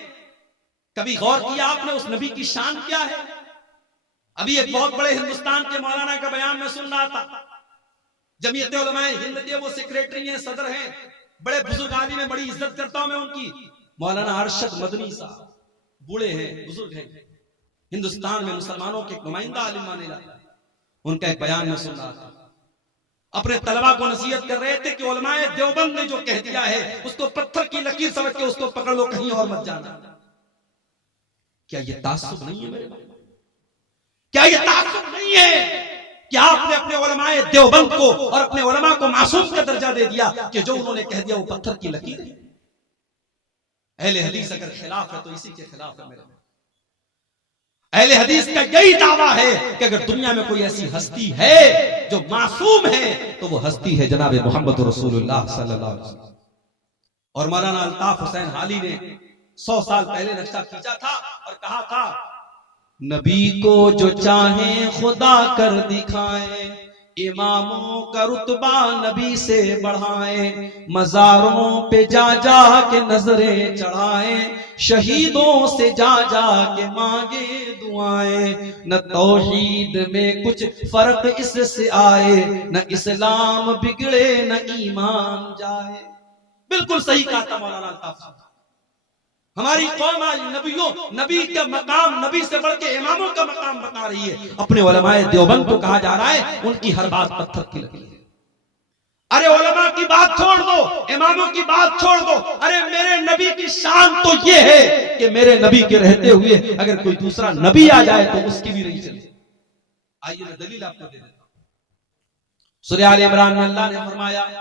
कभी गौर किया आपने उस नबी की शान क्या है? अभी एक बहुत बड़े हिंदुस्तान के मौलाना का बयान में सुन रहा था। जमीयत उलमाए हिंद के वो सेक्रेटरी हैं, सदर हैं, बड़े बुजुर्ग आलिम हैं, बड़ी इज्जत करता हूं मैं उनकी। मौलाना अरशद मदनी साहब बूढ़े हैं, बुजुर्ग हैं, हिंदुस्तान में मुसलमानों के नुमाइंदा आलिम माने जाते हैं। उनका एक बयान में सुन रहा था, अपने तलबा को नसीहत कर रहे थे कि उलमाए देवबंद ने जो कह दिया है उसको पत्थर की लकीर समझ के उसको पकड़ लो, कहीं और मत जाना। क्या ये तासुब नहीं है मेरे भाई? क्या ये तासुब नहीं है कि आपने अपने उलमाए देवबंद को और अपने उलमा को मासूम का दर्जा दे दिया कि जो उन्होंने कह दिया वो पत्थर की लकीर है? अहले हदीस अगर खिलाफ है तो इसी के खिलाफ है मेरे भाई। अहले हदीस का यही दावा है कि अगर दुनिया में कोई ऐसी हस्ती है जो मासूम है तो वो हस्ती है जनाब मोहम्मद रसूलुल्लाह सल्लल्लाहु अलैहि वसल्लम। और मौलाना अल्ताफ हुसैन हाली ने 100 साल पहले नक्शा खींचा था और कहा था, नबी को जो चाहे खुदा कर दिखाए, इमामों का रुतबा नबी से बढ़ाए, मजारों पे जा जा के नजरें चढ़ाए, शहीदों से जा जा के मांगे दुआएं, न तौहीद में कुछ फर्क इससे आए, न इस्लाम बिगड़े न ईमान जाए। बिल्कुल सही कहा था मौलाना अल्ताफ। हमारी कौम आज नबी का मकाम, नबी से बढ़ के इमामों का मकाम बता रही है। अपने उलमाए देवबंद को कहा जा रहा है उनकी हर बात पत्थर की लकीर है। अरे उलमा की बात छोड़ दो, इमामों की बात छोड़ दो, अरे मेरे नबी की शान तो ये है कि मेरे नबी के रहते हुए अगर कोई दूसरा नबी आ जाए तो उसकी भी नहीं चले। आइए मैं दलील आपको दे देता हूं। सूरह आल इमरान में अल्लाह ने फरमाया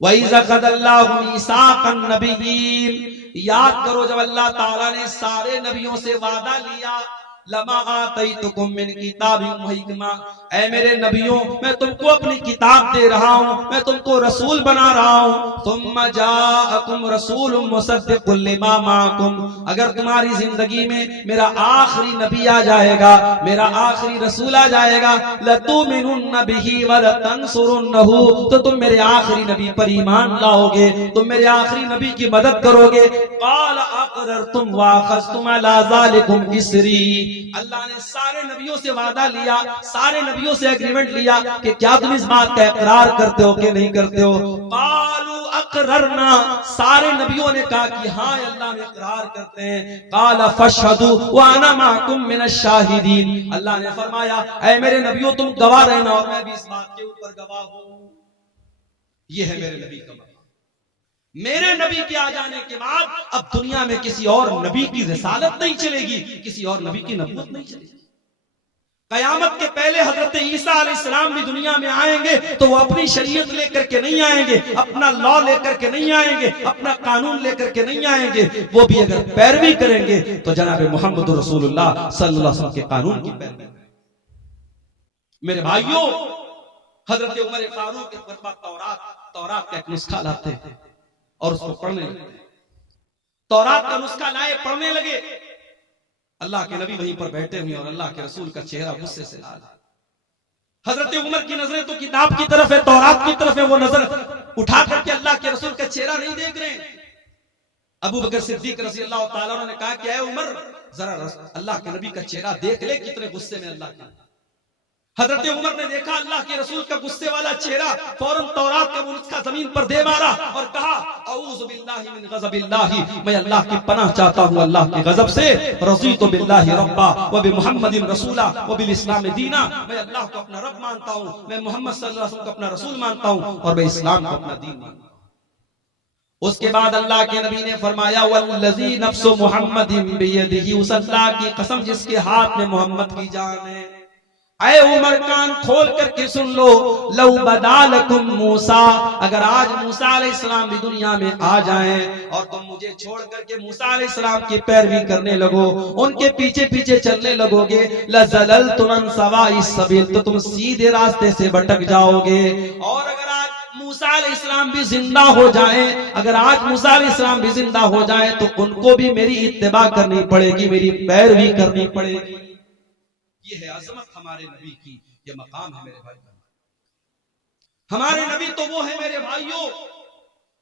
वइज़ ख़ज़ल्लाहु मीसाक़न नबिय्यीन, याद करो जब अल्लाह ताला ने सारे नबियों से वादा लिया, लमा आतैतुकुम मिन किताबिन व हिकमा, ऐ मेरे नबियों मैं तुमको अपनी किताब दे रहा हूं, मैं तुमको रसूल बना रहा हूं। तुम्मा जाअकुम रसूलुम मुसद्दिकुल लिमा माअकुम, अगर तुम्हारी जिंदगी में मेरा आखिरी नबी आ जाएगा, मेरा आखिरी रसूल आ जाएगा, लतुमिनुन्न बिही व लतंसुरुन्नहु, तो तुम मेरे आखिरी नबी पर ईमान लाओगे, तुम मेरे आखिरी नबी की मदद करोगे। क़ाल अक़ररतुम व अख़ज़्तुम अला ज़ालिकुम इसरी, अल्लाह ने सारे नबियों से वादा लिया, सारे नबियों से एग्रीमेंट लिया कि क्या तुम इस बात का इकरार करते हो कि नहीं करते हो? कालू अकररना, सारे नबियों ने कहा कि हाँ अल्लाह में इकरार करते हैं। काला फशहदू व अना माकुम मिनश शाहिदीन, अल्लाह ने फरमाया ऐ मेरे नबियों तुम गवाह रहना और मैं भी इस बात के ऊपर गवाह हूं। यह है मेरे नबी का मकाम। मेरे नबी के आ जाने के बाद अब दुनिया में किसी और नबी की रिसालत नहीं चलेगी, किसी और नबी की नबूवत नहीं चलेगी। कयामत के पहले हजरत ईसा अलैहिस्सलाम भी दुनिया में आएंगे तो वो अपनी शरीयत लेकर के नहीं आएंगे, अपना लॉ लेकर के नहीं आएंगे, अपना कानून लेकर के नहीं आएंगे। वो भी अगर पैरवी करेंगे तो जनाब मोहम्मद रसूलुल्लाह सल्लल्लाहु अलैहि वसल्लम के कानून की पैरवी। मेरे भाइयों, हजरत उमर फारूक के तौरात का एक नुस्खा लाते हैं और उसको पढ़ने लगते। तौरात का नुस्खा लाए, पढ़ने लगे। अल्लाह के नबी वहीं पर बैठे हुए और अल्लाह के रसूल का चेहरा गुस्से से लाल है। हजरत उमर की नजरें तो किताब की तरफ है, तौरात की तरफ है, वो नजर उठा करके अल्लाह के रसूल का चेहरा नहीं देख रहे हैं। अबू बकर सिद्दीक रज़ी अल्लाह ताला ने कहा कि ऐ उमर, जरा अल्लाह के नबी का चेहरा देख ले, कितने गुस्से में अल्लाह के। हजरत उमर ने देखा अल्लाह के रसूल का गुस्से वाला चेहरा, फौरन तौरात का नुस्खा जमीन पर दे मारा और कहा औज़ु बिल्लाहि मिन गज़बिल्लाहि, मैं अल्लाह की पनाह चाहता हूं अल्लाह के गजब से। रज़ीतु बिल्लाहि रब्बा व बि मुहम्मदिन रसूला व बिल इस्लाम दीना, मैं अल्लाह को अपना रब मानता हूं, मैं मोहम्मद सल्लल्लाहु अलैहि वसल्लम को अपना रसूल मानता हूं और मैं इस्लाम को अपना दीन मानता हूं। उसके बाद अल्लाह के नबी ने फरमाया वल्लज़ी नफ्सु मुहम्मदिन बियदिही, उस अल्लाह की कसम जिसके हाथ में मोहम्मद की जान है। ऐ उमर, कान खोल करके सुन लो, लौ बदालकुम मूसा, अगर आज मूसा अलैहिस्सलाम भी दुनिया में आ जाएं और तुम मुझे छोड़ करके मूसा अलैहिस्सलाम की पैरवी करने लगो, उनके पीछे पीछे चलने लगोगे, लज़ललतुम अन सवाइस सबील, तो तुम सीधे रास्ते से भटक जाओगे। और अगर आज मूसा अलैहिस्सलाम भी जिंदा हो जाए, अगर आज मूसा अलैहिस्सलाम भी जिंदा हो जाए तो उनको भी मेरी इत्तिबा करनी पड़ेगी, मेरी पैरवी करनी पड़ेगी। ये है अजमत हमारे नबी की, ये मकाम है मेरे भाई। हमारे नबी तो वो है मेरे भाइयों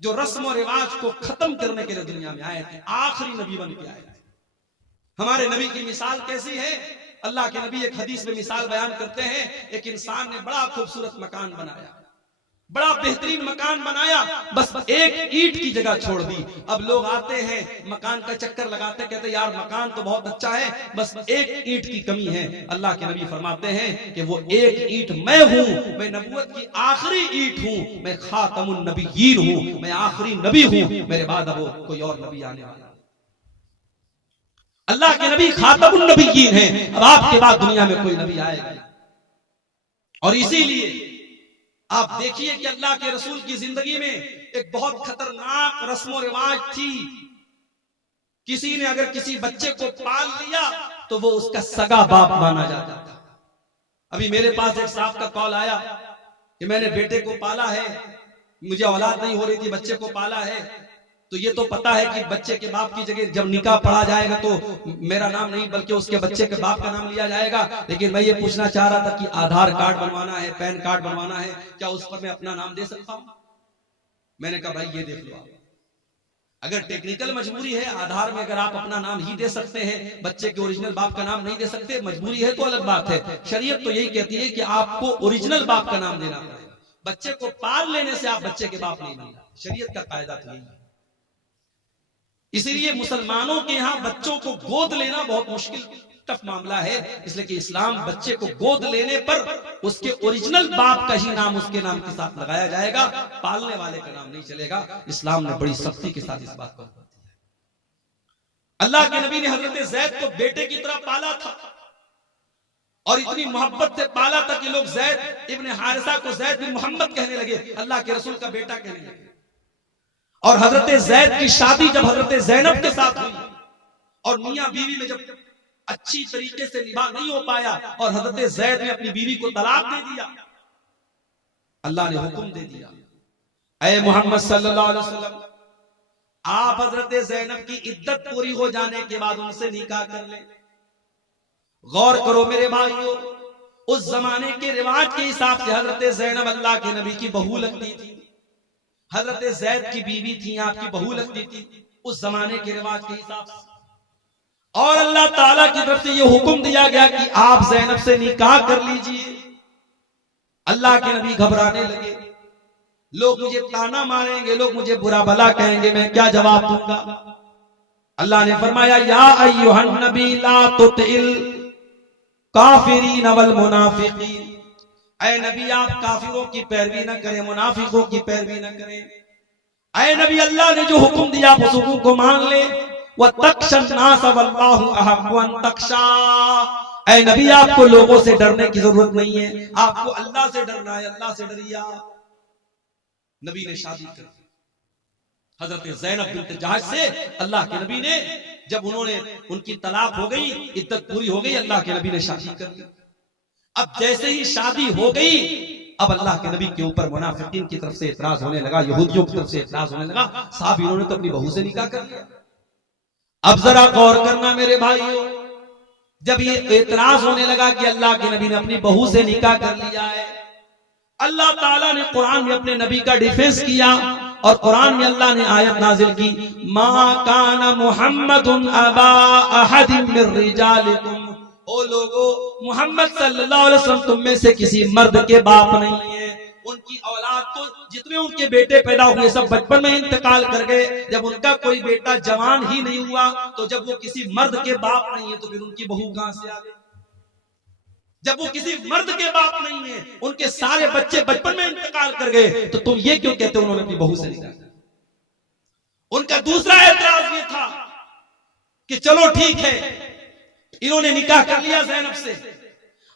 जो रस्म और रिवाज को खत्म करने के लिए दुनिया में आए थे, आखिरी नबी बन के आए थे। हमारे नबी की मिसाल कैसी है? अल्लाह के नबी एक हदीस में मिसाल बयान करते हैं, एक इंसान ने बड़ा खूबसूरत मकान बनाया, बड़ा बेहतरीन मकान बनाया, बस एक ईंट की जगह छोड़ दी। अब लोग आते हैं मकान का चक्कर लगाते, कहते यार मकान तो बहुत अच्छा है, बस एक ईंट की कमी है। अल्लाह के नबी फरमाते हैं कि वो एक ईंट मैं हूं, मैं नबूवत की आखिरी ईंट हूं, मैं खातमुन नबिय्यीन हूं, मैं आखिरी नबी हूं, मेरे बाद अब कोई और नबी आने वाला। अल्लाह के नबी खातमुन नबिय्यीन हैं, अब आपके बाद दुनिया में कोई नबी आएगा। और इसीलिए आप देखिए कि अल्लाह के रसूल की जिंदगी में एक बहुत खतरनाक रस्म और रिवाज थी। किसी ने अगर किसी बच्चे को पाल लिया तो वो उसका सगा बाप माना जाता था। अभी मेरे पास एक साहब का कॉल आया कि मैंने बेटे को पाला है, मुझे औलाद नहीं हो रही थी, बच्चे को पाला है, तो ये तो पता है कि बच्चे के बाप की जगह जब निकाह पढ़ा जाएगा तो मेरा नाम नहीं बल्कि उसके बच्चे के बाप का नाम लिया जाएगा। लेकिन मैं ये पूछना चाह रहा था कि आधार कार्ड बनवाना है, पैन कार्ड बनवाना है, क्या उस पर मैं अपना नाम दे सकता हूं? मैंने कहा भाई ये देख लो, आप अगर टेक्निकल मजबूरी है, आधार में अगर आप अपना नाम ही दे सकते हैं, बच्चे के ओरिजिनल बाप का नाम नहीं दे सकते, मजबूरी है तो अलग बात है। शरीयत तो यही कहती है कि आपको ओरिजिनल बाप का नाम देना पड़ेगा। बच्चे को पाल लेने से आप बच्चे के बाप नहीं बनना, शरीयत का कायदा तो यही है। इसीलिए मुसलमानों के यहाँ बच्चों को गोद लेना बहुत मुश्किल टफ मामला है, इसलिए कि इस्लाम बच्चे को गोद लेने पर उसके ओरिजिनल बाप का ही नाम उसके नाम के साथ लगाया जाएगा, पालने वाले का नाम नहीं चलेगा। इस्लाम ने बड़ी सख्ती के साथ इस बात को कर दिया। अल्लाह के नबी ने हजरत ज़ैद को बेटे की तरह पाला था और इतनी मोहब्बत से पाला था कि लोग ज़ैद इब्न हारिसा को ज़ैद बिन मोहम्मद कहने लगे, अल्लाह के रसूल का बेटा कहने लगे। और हजरत ज़ैद की शादी जब हजरत ज़ैनब के साथ हुई और मियां बीवी में जब अच्छी तरीके से निभा नहीं हो पाया और हजरत ज़ैद ने अपनी बीवी को तलाक दे दिया, अल्लाह ने हुक्म दे दिया, ऐ मोहम्मद सल्लल्लाहु अलैहि वसल्लम, आप हजरत ज़ैनब की इद्दत पूरी हो जाने के बाद उनसे निकाह कर ले। गौर करो मेरे भाइयों, उस जमाने के रिवाज के हिसाब से हजरत ज़ैनब अल्लाह के नबी की बहू लगती थी, हजरत ज़ैद की बीवी थी, आपकी बहू लगती थी उस जमाने के रिवाज के हिसाब से। और अल्लाह ताला की तरफ से यह हुक्म दिया गया कि आप ज़ैनब से निकाह कर लीजिए। अल्लाह के नबी घबराने लगे, लोग मुझे ताना मारेंगे, लोग मुझे बुरा भला कहेंगे, मैं क्या जवाब दूंगा? अल्लाह ने फरमाया या अय्युहन नबी ला तुतिल काफिरीन वल मुनाफिकीन, ऐ नबी आप काफिरों की पैरवी न करें, मुनाफिकों की पैरवी न करें। ऐ नबी, अल्लाह ने जो हुक्म दिया आप उस हुक्म को मान ले। वह तख्शन्नास वल्लाहु अहक्कु अन तख्शा। ऐ नबी, आपको लोगों से डरने की जरूरत नहीं है, आपको अल्लाह से डरना है, अल्लाह से डरिए। नबी ने शादी कर दी हजरत ज़ैनब बिन्त जहश से। अल्लाह के नबी ने, जब उन्होंने, उनकी तलाक हो गई, इद्दत पूरी हो गई, अल्लाह के नबी ने शादी कर दी। अब जैसे ही शादी हो गई, अब अल्लाह के नबी के ऊपर मुनाफिकीन की तरफ से इतराज होने लगा, यहूदियों की तरफ से इतराज होने लगा। साहब, इन्होंने तो अपनी बहू से निकाह कर लिया। अब जरा गौर करना मेरे भाइयों, जब ये इतराज होने लगा कि अल्लाह के नबी ने अपनी बहू से निकाह कर लिया है, अल्लाह ताला ने कुरान में अपने नबी का डिफेंस किया और कुरान में अल्लाह ने आयत नाजिल की, मा काना मुहम्मदुन अबा अहदिन मिर रिजालिकुम। ओ लोगो, मोहम्मद सल्लल्लाहु अलैहि वसल्लम तुम में से किसी मर्द के बाप नहीं है। उनकी औलाद तो, जितने उनके बेटे पैदा हुए सब बचपन में इंतकाल कर गए। जब उनका कोई बेटा जवान ही नहीं हुआ, तो जब वो किसी मर्द के बाप नहीं है तो फिर उनकी बहू कहां से आ गई? जब वो किसी मर्द के बाप नहीं है, उनके सारे बच्चे बचपन में इंतकाल कर गए, तो तुम ये क्यों कहते हो उन्होंने अपनी बहू से निकाह किया? उनका दूसरा एतराज ये था कि चलो ठीक है, इन्होंने निकाह कर लिया ज़ैनब से,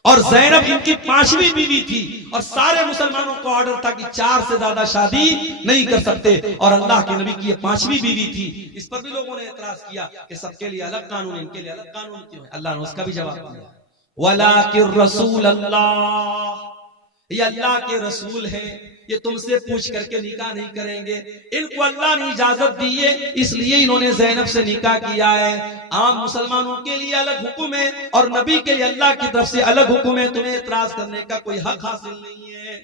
और ज़ैनब इनकी 5वीं बीवी थी, और सारे मुसलमानों को ऑर्डर था कि 4 से ज्यादा शादी नहीं कर सकते, और अल्लाह के नबी की 5वीं बीवी थी। इस पर भी लोगों ने एतराज किया कि सबके लिए अलग कानून, इनके लिए अलग कानून क्यों है? अल्लाह ने उसका भी जवाब दिया, वलाकिर रसूल अल्लाह, ये अल्लाह के रसूल हैं, ये तुमसे पूछ करके निकाह नहीं करेंगे। इनको अल्लाह ने इजाजत दी है, इसलिए इन्होंने ज़ैनब से निकाह किया है। आम मुसलमानों के लिए अलग हुक्म है और नबी के लिए अल्लाह की तरफ से अलग हुक्म है, तुम्हें एतराज करने का कोई हक हासिल नहीं है।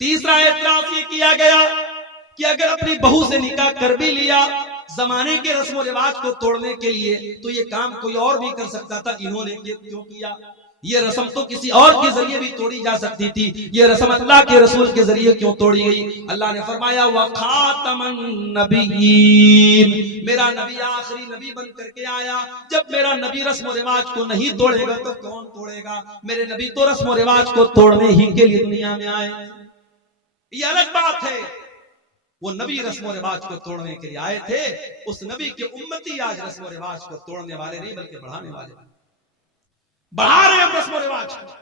तीसरा एतराज ये किया गया कि अगर अपनी बहू से निकाह कर भी लिया जमाने के रस्म रिवाज को तोड़ने के लिए, तो ये काम कोई और भी कर सकता था, इन्होंने क्यों किया? ये रस्म तो किसी और के जरिए भी तोड़ी जा सकती थी, ये रस्म अल्लाह के रसूल के जरिए क्यों तोड़ी गई? अल्लाह ने फरमाया, व खातमन नबिय्यीन, मेरा नबी आखिरी नबी बन करके आया। जब मेरा नबी रस्म रिवाज को नहीं तोड़ेगा तो कौन तोड़ेगा? मेरे नबी तो रस्म रिवाज को तोड़ने ही के लिए दुनिया में आए। ये अलग बात है, वो नबी रस्म रिवाज को तोड़ने के लिए आए थे। उस नबी के उम्मती आज रस्म रिवाज को तोड़ने वाले नहीं बल्कि बढ़ाने वाले, बढ़ा रहे हैं रस्म रिवाज को।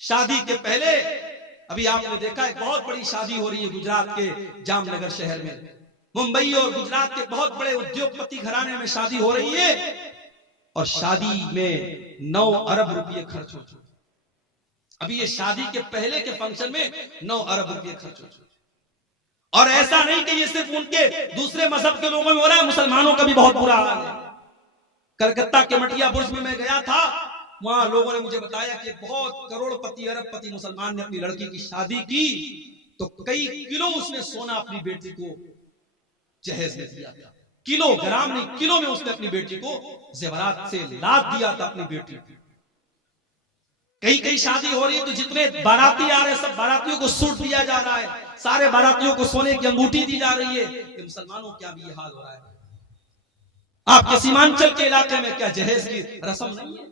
शादी के पहले अभी आपने देखा है बहुत बड़ी शादी हो रही है गुजरात के जामनगर शहर में, मुंबई और गुजरात के बहुत बड़े उद्योगपति घराने में शादी हो रही है, और शादी में 9 अरब रुपये खर्च हो चुके। अभी ये शादी के पहले के फंक्शन में 9 अरब रुपये खर्च हो चुके। और ऐसा नहीं कि ये सिर्फ उनके दूसरे मजहब के लोगों में हो रहा है, मुसलमानों का भी बहुत बुरा हाल है। कलकत्ता के मटिया बुर्ज में मैं गया था, वहां लोगों ने मुझे बताया कि बहुत करोड़पति अरबपति मुसलमान ने अपनी लड़की की शादी की तो कई किलो उसने सोना अपनी बेटी को जहेज में दिया था। किलोग्राम नहीं, किलो में उसने अपनी बेटी को जेवरात से लाद दिया था अपनी बेटी को। कई शादी हो रही है तो जितने बाराती आ रहे हैं सब बारातियों को सूट दिया जा रहा है, सारे बारातियों को सोने की अंगूठी दी जा रही है। कि मुसलमानों क्या भी ये हाल हो रहा है? आपके सीमांचल के इलाके में क्या जहेज की रस्म नहीं है?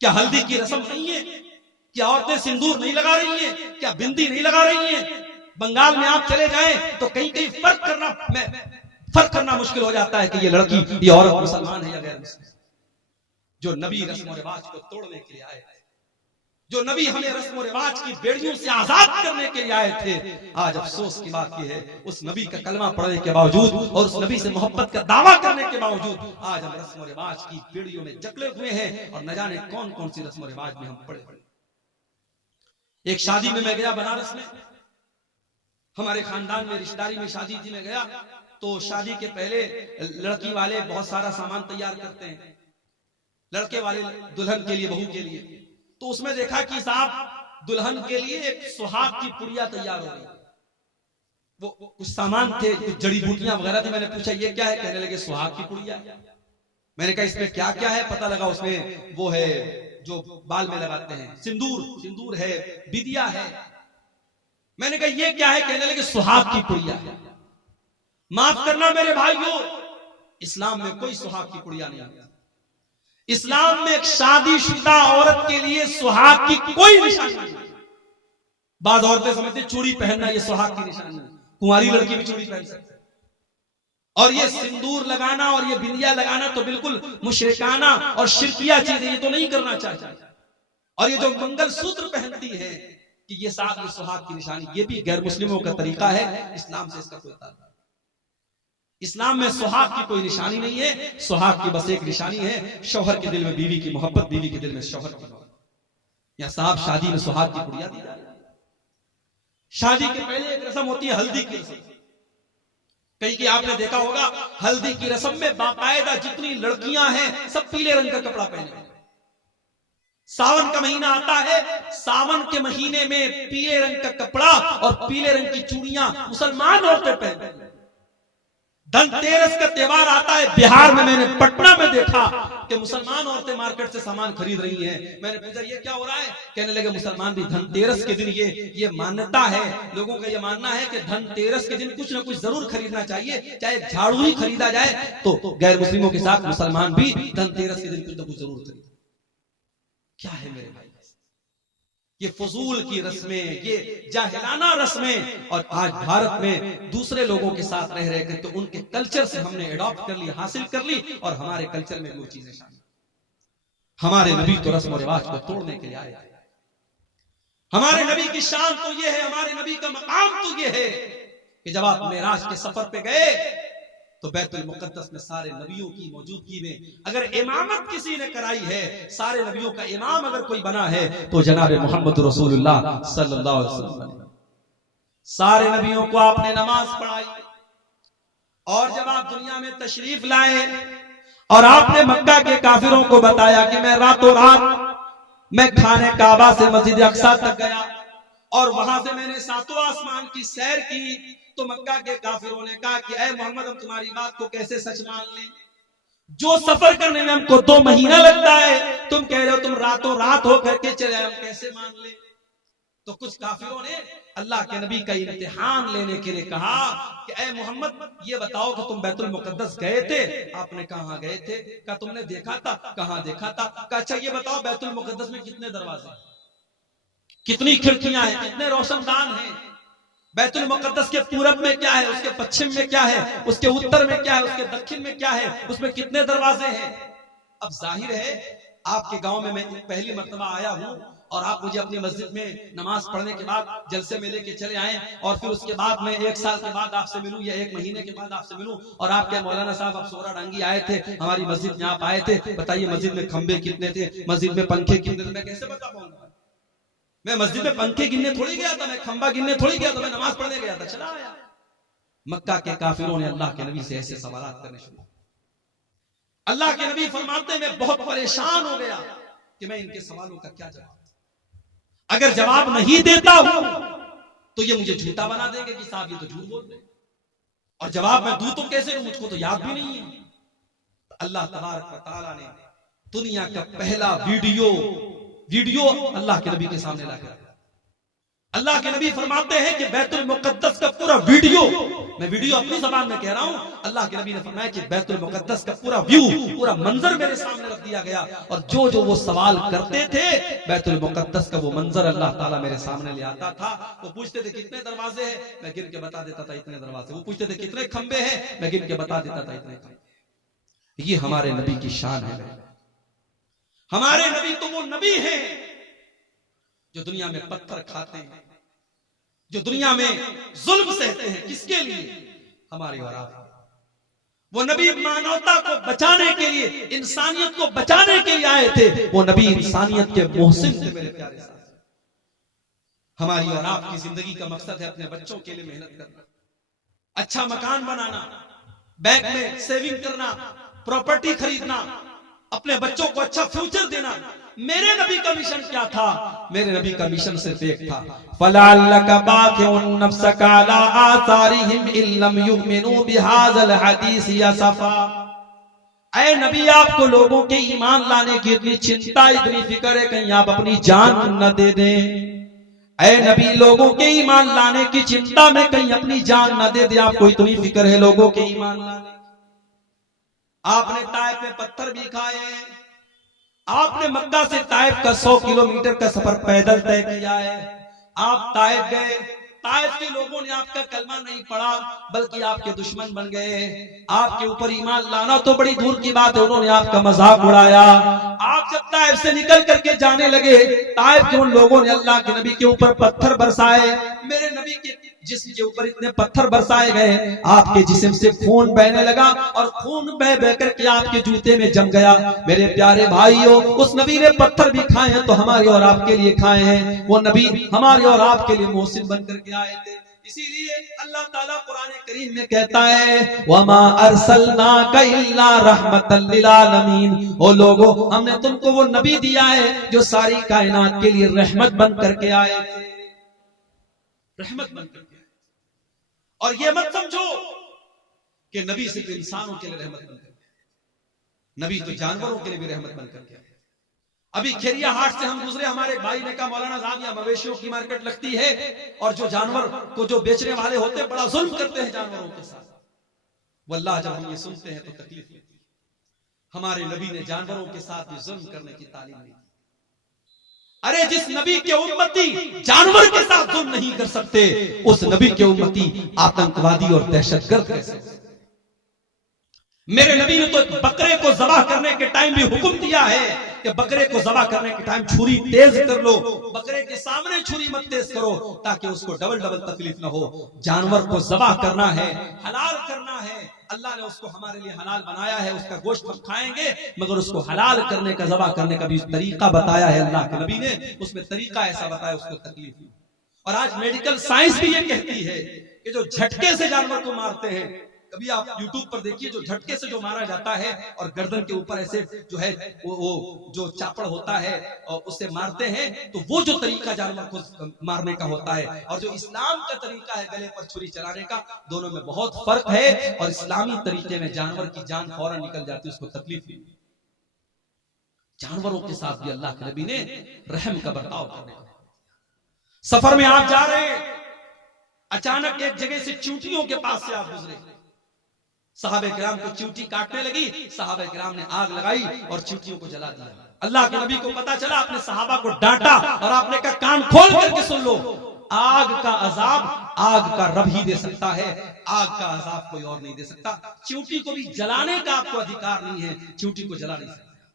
क्या हल्दी की रस्म नहीं है? क्या औरतें सिंदूर नहीं लगा रही हैं? क्या बिंदी नहीं लगा रही हैं? बंगाल में आप चले जाएं तो कहीं फर्क करना मुश्किल हो जाता है कि ये लड़की, ये औरत मुसलमान है या गैर मुसलमान। जो नबी रस्म रिवाज को तोड़ने के लिए आए थे, जो नबी हमें रस्म रिवाज की बेड़ियों से आजाद करने के लिए आए थे, आज अफसोस की बात यह है उस नबी का कलमा पढ़ने के बावजूद और उस नबी से मोहब्बत का दावा करने के बावजूद आज हम रस्म रिवाज की बेड़ियों में जकड़े हुए हैं, और न जाने कौन कौन सी रस्म रिवाज में हम पड़े। एक शादी में मैं गया बनारस में, हमारे खानदान में रिश्तेदारी में शादी थी, मैं गया तो शादी के पहले लड़की वाले बहुत सारा सामान तैयार करते हैं लड़के वाले दुल्हन के लिए, बहू के लिए। तो उसमें देखा कि साहब दुल्हन के लिए एक सुहाग की पुड़िया तैयार हो रही, वो कुछ सामान थे, कुछ जड़ी बूटियां वगैरह थी। मैंने पूछा ये क्या है? कहने लगे सुहाग की पुड़िया। मैंने कहा इसमें क्या क्या है? पता लगा उसमें वो है जो बाल में लगाते हैं, सिंदूर है, बिदिया है। मैंने कहा ये क्या है? कहने लगे सुहाग की पुड़िया है। माफ करना मेरे भाइयों, इस्लाम में कोई सुहाग की पुड़िया नहीं है। इस्लाम में एक शादीशुदा औरत के लिए सुहाग की कोई निशानी नहीं। बाद औरतें समझती चूड़ी पहनना ये सुहाग की निशानी है। कुंवारी लड़की भी चूड़ी पहन सकती है। और ये सिंदूर लगाना और ये बिंदिया लगाना तो बिल्कुल मुशरिकाना और शिरकिया चीज है, ये तो नहीं करना चाहिए। और ये जो मंगल सूत्र पहनती है कि ये साथ में सुहाग की निशानी, ये भी गैर मुस्लिमों का तरीका है, इस्लाम से इसका कोई ताल्लुक नहीं। इस्लाम में सुहाग की कोई निशानी नहीं है। सुहाग की बस एक निशानी है, शौहर के दिल में बीवी की मोहब्बत, बीवी के दिल में शौहर की मोहब्बत। या साहब शादी में सुहाग की पुड़िया दी जाती है। शादी के पहले एक रस्म होती है हल्दी की रस्म। कहीं कि आपने देखा होगा हल्दी की रस्म में बाकायदा जितनी लड़कियां हैं सब पीले रंग का कपड़ा पहने। सावन का महीना आता है, सावन के महीने में पीले रंग का कपड़ा और पीले रंग की चूड़ियां मुसलमान औरतें पहनती हैं। धनतेरस का त्योहार आता है, बिहार में मैंने पटना में देखा कि मुसलमान औरतें मार्केट से सामान खरीद रही हैं। मैंने पूछा ये क्या हो रहा है? कहने लगे मुसलमान भी धनतेरस के दिन ये मान्यता है, लोगों का ये मानना है कि धनतेरस के दिन कुछ ना कुछ जरूर खरीदना चाहिए, चाहे झाड़ू ही खरीदा जाए तो गैर मुस्लिमों के साथ मुसलमान भी धनतेरस के दिन कुछ ना कुछ जरूर खरीदे। क्या है मेरे भाई, ये फजूल की रस्में, ये जाहिलाना रस्में। और आज भारत में दूसरे लोगों के साथ रह रहे तो उनके कल्चर से हमने एडॉप्ट कर ली, हासिल कर ली, और हमारे कल्चर में वो चीजें शामिल। हमारे नबी तो रस्म और रिवाज को तोड़ने के लिए आए। हमारे नबी की शान तो ये है, हमारे नबी का मकाम तो ये है कि जब आप मेराज के सफर पे गए तो बैतुल मुकद्दस में सारे नबियों की मौजूदगी में अगर इमामत किसी ने कराई है, सारे नबियों का इमाम अगर कोई बना है तो जनाब मोहम्मद रसूलुल्लाह सल्लल्लाहु अलैहि वसल्लम। सारे नबियों को आपने नमाज पढ़ाई, और जब आप दुनिया में तशरीफ लाए और आपने मक्का के काफिरों को बताया कि मैं रातों रात मैं खाने काबा से मस्जिद अक्सा तक गया और वहां से मैंने सातों आसमान की सैर की, तो मक्का के काफिरों ने कहा कि ऐ मोहम्मद हम तुम्हारी बात को कैसे सच मान लें? जो सफर करने में हमको 2 महीना लगता है, तुम कह रहे हो तुम रातों रात हो करके चले आए, हम कैसे मान ले? तो कुछ काफिरों ने अल्लाह के नबी का इम्तिहान लेने के लिए कहा कि ऐ मोहम्मद ये बताओ कि तुम बैतुल मुकद्दस गए थे? आपने कहा गए थे। क्या तुमने देखा था? कहां देखा था? अच्छा ये बताओ बैतुल मुकद्दस में कितने दरवाजे, कितनी खिड़कियां हैं, कितने रोशनदान हैं? बैतुल मुकद्दस के पूरब में क्या है, उसके पश्चिम में क्या है, उसके उत्तर में क्या है, उसके दक्षिण में क्या है, उसमें कितने दरवाजे हैं? अब जाहिर है आपके गांव में मैं पहली मर्तबा आया हूं और आप मुझे अपनी मस्जिद में नमाज पढ़ने के बाद जलसे में लेके चले आए, और फिर उसके बाद मैं 1 साल के बाद आपसे मिलूं या 1 महीने के बाद आपसे मिलूं और आप क्या मौलाना साहब आप सोरा डांगी आए थे हमारी मस्जिद में, आप आए थे, बताइए मस्जिद में खंबे कितने थे, मस्जिद में पंखे कितने थे? मैं कैसे बता पाऊंगा? मैं मस्जिद में पंखे गिनने थोड़ी गया था, मैं खंबा गिनने थोड़ी गया था, मैं नमाज पढ़ने गया था, चला आया। मक्का के काफिरों ने अल्लाह के नबी से ऐसे सवाल करने शुरू। अल्लाह के नबी फरमाते मैं बहुत परेशान हो गया कि मैं इनके सवालों का क्या जवाब, अगर जवाब नहीं देता हूं तो ये मुझे झूठा बना देंगे कि साहब ये तो झूठ बोल रहे, और जवाब मैं दूं तो कैसे दूं, मुझको तो याद भी नहीं है। अल्लाह तबारक व तआला ने दुनिया का पहला वीडियो अल्लाह के नबी के सामने लाकर, अल्लाह के नबी फरमाते हैं कि बैतुल मुकद्दस का पूरा वीडियो, मैं वीडियो अपनी ज़बान में कह रहा हूं, अल्लाह के नबी ने फरमाया कि बैतुल मुकद्दस का पूरा व्यू, पूरा मंजर मेरे सामने रख दिया गया, और जो वो सवाल करते थे बैतुल मुकद्दस का वो मंजर अल्लाह ताला मेरे सामने ले आता था। वो पूछते थे कितने दरवाजे हैं, मैं गिन के बता देता था इतने दरवाजे। वो पूछते थे कितने खंबे हैं, मैं गिन के बता देता था इतने खंबे। ये हमारे नबी की शान है। हमारे नबी तो वो नबी हैं जो दुनिया में पत्थर खाते हैं, जो दुनिया में जुल्म सहते हैं, किसके लिए? हमारे और आप। वो नबी मानवता को बचाने के लिए, इंसानियत को बचाने के लिए आए थे। वो नबी इंसानियत के मोहसिन थे मेरे प्यारे साथ। हमारी और आपकी जिंदगी का मकसद है अपने बच्चों के लिए मेहनत करना, अच्छा मकान बनाना, बैंक में सेविंग करना, प्रॉपर्टी खरीदना, अपने बच्चों को अच्छा फ्यूचर देना। मेरे नबी का मिशन क्या था? मेरे नबी का मिशन सिर्फ एक था, फलाल्लका बाक़िउन नफ्सका अला आसारिहिम इल्लम युमिनू बिहाज़ल हदीस यसफा। ऐ नबी आपको लोगों के ईमान लाने की इतनी चिंता, इतनी फिक्र है, कहीं आप अपनी जान न दे दें। ऐ नबी लोगों के ईमान लाने की चिंता में कहीं अपनी जान न दे दे, आपको इतनी फिक्र है लोगों के ईमान लाने। आपने ताइफ में पत्थर भी खाए, आपने मक्का से ताइफ का 100 किलोमीटर का सफर पैदल तय किया है। आप ताइफ गए, ताइफ के लोगों ने आपका कलमा नहीं पढ़ा बल्कि आपके दुश्मन बन गए, आपके ऊपर ईमान लाना तो बड़ी दूर की बात है, उन्होंने आपका मजाक उड़ाया। आप जब ताइफ से निकल करके जाने लगे, ताइफ के उन लोगों ने अल्लाह के नबी के ऊपर पत्थर बरसाए। मेरे नबी के जिस्म के ऊपर इतने पत्थर बरसाए गए, आपके जिस्म से खून बहने लगा और खून बह बह करके आपके जूते में जम गया। मेरे प्यारे भाइयों, उस नबी ने पत्थर भी खाए हैं तो हमारे और आपके लिए खाए हैं। वो नबी हमारे और आपके लिए मोहसिन बन करके आए थे। इसीलिए अल्लाह ताला कुरान करीम में कहता है, वमा अरसलनाका इल्ला रहमतल लिल आलमीन। ओ लोगों, हमने तुमको वो नबी दिया है जो सारी कायनात के लिए रहमत बन करके आए थे, रहमत बन करके। और ये मत समझो कि नबी सिर्फ इंसानों के लिए रहमत बन करके, नबी तो जानवरों के लिए भी रहमत बन करके। अभी खेरिया हाट से हम गुजरे, हमारे भाई ने कहा मौलाना साहब यहाँ मवेशियों की मार्केट लगती है और जो जानवर को जो बेचने वाले होते हैं बड़ा जुल्म करते हैं जानवरों के साथ। वल्लाह जब हम ये सुनते हैं तो तकलीफ होती है। हमारे नबी ने जानवरों के साथ भी जुल्म करने की तालीम दी। अरे जिस नबी के उम्मती जानवर के साथ जुल्म नहीं कर सकते, उस नबी के उम्मती आतंकवादी और दहशतगर्द कैसे? मेरे नबी ने तो बकरे को ज़बाह करने के टाइम भी हुक्म दिया है कि बकरे को ज़बाह करने के टाइम छुरी तेज कर लो, बकरे के सामने छुरी मत तेज करो ताकि उसको डबल डबल तकलीफ ना हो। जानवर को ज़बाह करना है, हलाल करना है। अल्लाह ने उसको हमारे लिए हलाल बनाया है, उसका गोश्त हम खाएंगे, मगर उसको हलाल करने का, ज़बाह करने का भी तरीका बताया है अल्लाह के नबी ने। उसमें तरीका ऐसा बताया उसको तकलीफ नहीं। और आज मेडिकल साइंस भी ये कहती है कि जो झटके से जानवर को मारते हैं, कभी आप YouTube पर देखिए, जो झटके से जो मारा जाता है और गर्दन के ऊपर ऐसे जो है वो जो चापड़ होता है और उससे मारते हैं, तो वो जो तरीका जानवर को मारने का होता है और जो इस्लाम का तरीका है गले पर छुरी चलाने का, दोनों में बहुत फर्क है। और इस्लामी तरीके में जानवर की जान फौरन निकल जाती है, उसको तकलीफ नहीं। जानवरों के साथ भी अल्लाह के नबी ने रहम का बर्ताव करने का। सफर में आप जा रहे हैं, अचानक एक जगह से चींटियों के पास से आप गुजरे, सहाबे किराम को चींटी काटने लगी, सहाबे किराम ने आग लगाई और चींटियों को जला दिया। अल्लाह के नबी को पता चला, अपने सहाबा को डांटा और आपने कहा कान खोल करके सुन लो, आग का अजाब आग का रब ही दे सकता है, आग का अजाब कोई और नहीं दे सकता। चींटी को भी जलाने का आपको अधिकार नहीं है, चींटी को जला नहीं सकता।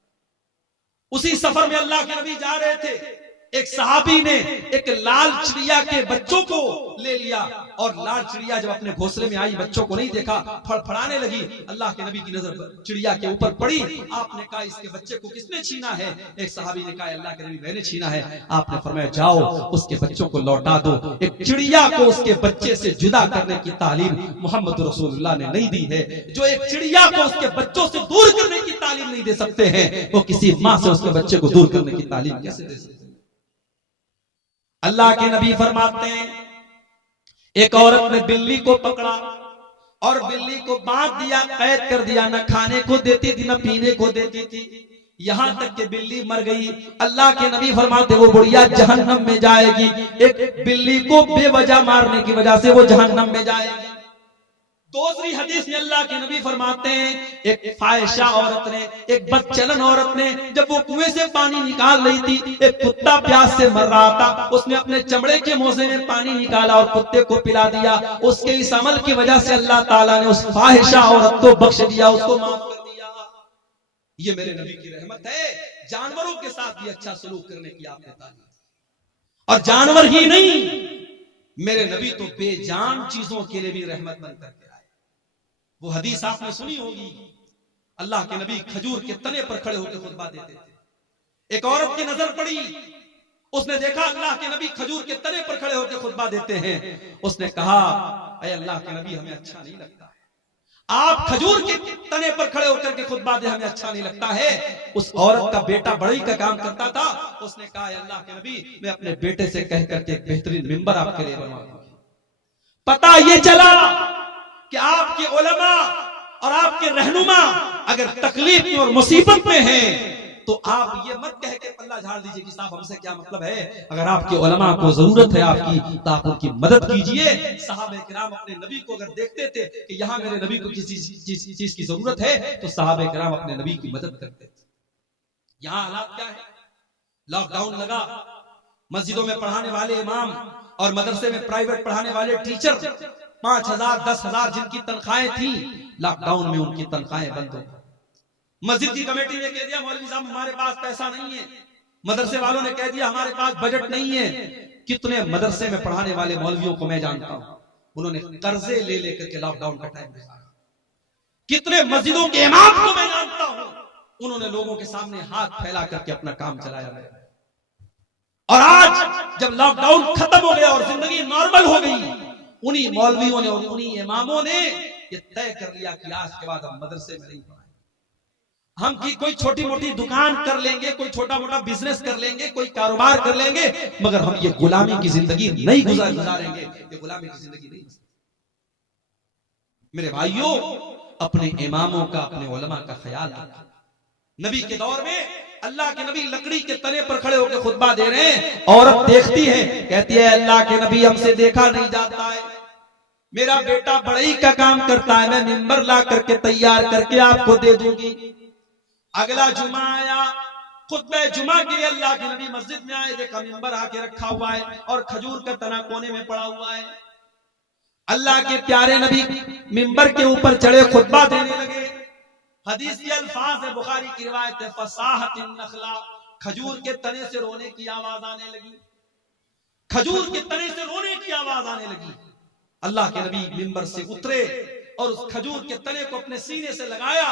उसी सफर में अल्लाह के नबी जा रहे थे, एक सहाबी ने एक लाल चिड़िया के बच्चों को ले लिया और लाल चिड़िया जब अपने घोंसले में आई, बच्चों को नहीं देखा, फड़फड़ाने लगी। अल्लाह के नबी की नजर चिड़िया के ऊपर पड़ी। आपने कहा इसके बच्चे को किसने छीना है? एक सहाबी ने कहा अल्लाह के नबी मैंने छीना है। आपने फरमाया जाओ उसके बच्चों को लौटा दो। एक चिड़िया को उसके बच्चे से जुदा करने की तालीम मोहम्मद रसूलुल्लाह ने नहीं दी है। जो एक चिड़िया को उसके बच्चों से दूर करने की तालीम नहीं दे सकते हैं, वो किसी माँ से उसके बच्चे को दूर करने की तालीम कैसे दे सकते हैं? अल्लाह के नबी फरमाते हैं, एक औरत ने बिल्ली को पकड़ा और बिल्ली को बांध दिया, कैद कर दिया, न खाने को देती थी न पीने को देती थी, यहां तक कि बिल्ली मर गई। अल्लाह के नबी फरमाते वो बुढ़िया जहन्नम में जाएगी। एक बिल्ली को बेवजह मारने की वजह से वो जहन्नम में जाएगी। दूसरी हदीस में अल्लाह के नबी फरमाते हैं, एक फाहिशा औरत ने, एक बदचलन औरत ने, जब वो कुएं से पानी निकाल रही थी, एक कुत्ता प्यास से मर रहा था, उसने अपने चमड़े के मोजे में पानी निकाला और कुत्ते को पिला दिया। उसके इस अमल की वजह से अल्लाह ताला ने उस फाहिशा औरत को बख्श दिया, उसको माफ कर दिया। ये मेरे नबी की रहमत है। जानवरों के साथ भी अच्छा सलूक करने की आपने तालीम, और जानवर ही नहीं, मेरे नबी तो बेजान चीजों के लिए भी रहमत बन करके आए। वो हदीस आपने सुनी होगी, अल्लाह के नबी खजूर के तने पर खड़े होकर खुतबा देते थे। एक औरत की नजर पड़ी, उसने देखा अल्लाह के नबी खजूर के तने पर खड़े होकर खुतबा देते हैं। उसने कहा अरे अल्लाह के नबी हमें अच्छा नहीं लगता है, आप खजूर के तने पर खड़े होकर के खुतबा दे, हमें अच्छा नहीं लगता है। उस औरत का बेटा बढ़ई का काम करता था, उसने कहा अल्लाह के नबी मैं अपने बेटे से कह करके एक बेहतरीन मिंबर आपके लिए बनवा दूंगी। पता ये चला कि आपके उलमा और आपके रहनुमा अगर तकलीफ में और मुसीबत में हैं, तो आप ये मत कह के पल्ला झाड़ दीजिए कि साहब हमसे क्या मतलब है। अगर आपके उलमा को जरूरत है आपकी, तो आप उनकी मदद कीजिए। सहाबे किराम अपने नबी को अगर देखते थे कि यहाँ मेरे नबी को किसी चीज की जरूरत है, तो सहाबे किराम अपने नबी की मदद करते थे। यहाँ हालात क्या है? लॉकडाउन लगा, मस्जिदों में पढ़ाने वाले इमाम और मदरसे में प्राइवेट पढ़ाने वाले टीचर 5,000 10,000 जिनकी तनख्वाहें थी, लॉकडाउन में उनकी तनख्वाहें बंद हो गई। मस्जिद की कमेटी ने कह दिया मौलवी साहब हमारे पास पैसा नहीं है, मदरसे वालों ने कह दिया हमारे पास बजट नहीं है। कितने मदरसे में पढ़ाने वाले मौलवियों को मैं जानता हूं, उन्होंने कर्जे ले लेकर के लॉकडाउन का टाइम गुजारा। कितने मस्जिदों के इमाम को मैं जानता हूं, उन्होंने लोगों के सामने हाथ फैला करके अपना काम चलाया है। और आज जब लॉकडाउन खत्म हो गया और जिंदगी नॉर्मल हो गई, उन्हीं मौलवियों ने और उन्हीं इमामों ने ये तय कर लिया कि आज के बाद हम मदरसे में नहीं पढ़ाएंगे। हम की कोई छोटी मोटी दुकान कर लेंगे, कोई छोटा मोटा बिजनेस कर लेंगे, कोई कारोबार कर लेंगे, मगर हम ये गुलामी की जिंदगी नहीं गुजारेंगे। ये गुलामी की जिंदगी नहीं। मेरे भाइयों, अपने इमामों का, अपने उलमा का ख्याल रखें। नबी के दौर में अल्लाह के नबी लकड़ी के तने पर खड़े होकर खुतबा दे रहे हैं, औरत देखती है, कहती है अल्लाह के नबी हमसे देखा नहीं जाता है, मेरा बेटा बढ़ई का काम करता है, मैं मिंबर ला करके तैयार करके आपको दे दूंगी। अगला जुमा आया, खुतबे जुमा के लिए अल्लाह के नबी मस्जिद में आए, देखा मिंबर आके रखा हुआ है और खजूर का तना कोने में पड़ा हुआ है। अल्लाह के प्यारे नबी मिंबर के ऊपर चढ़े, खुतबा देने लगे। हदीस के अल्फाज है, बुखारी की रिवायत है, फसाहतिन नखला, खजूर के तने से रोने की आवाज आने लगी, खजूर के तने से रोने की आवाज आने लगी। अल्लाह के नबी मिंबर से उतरे और उस खजूर के तने को अपने सीने से लगाया।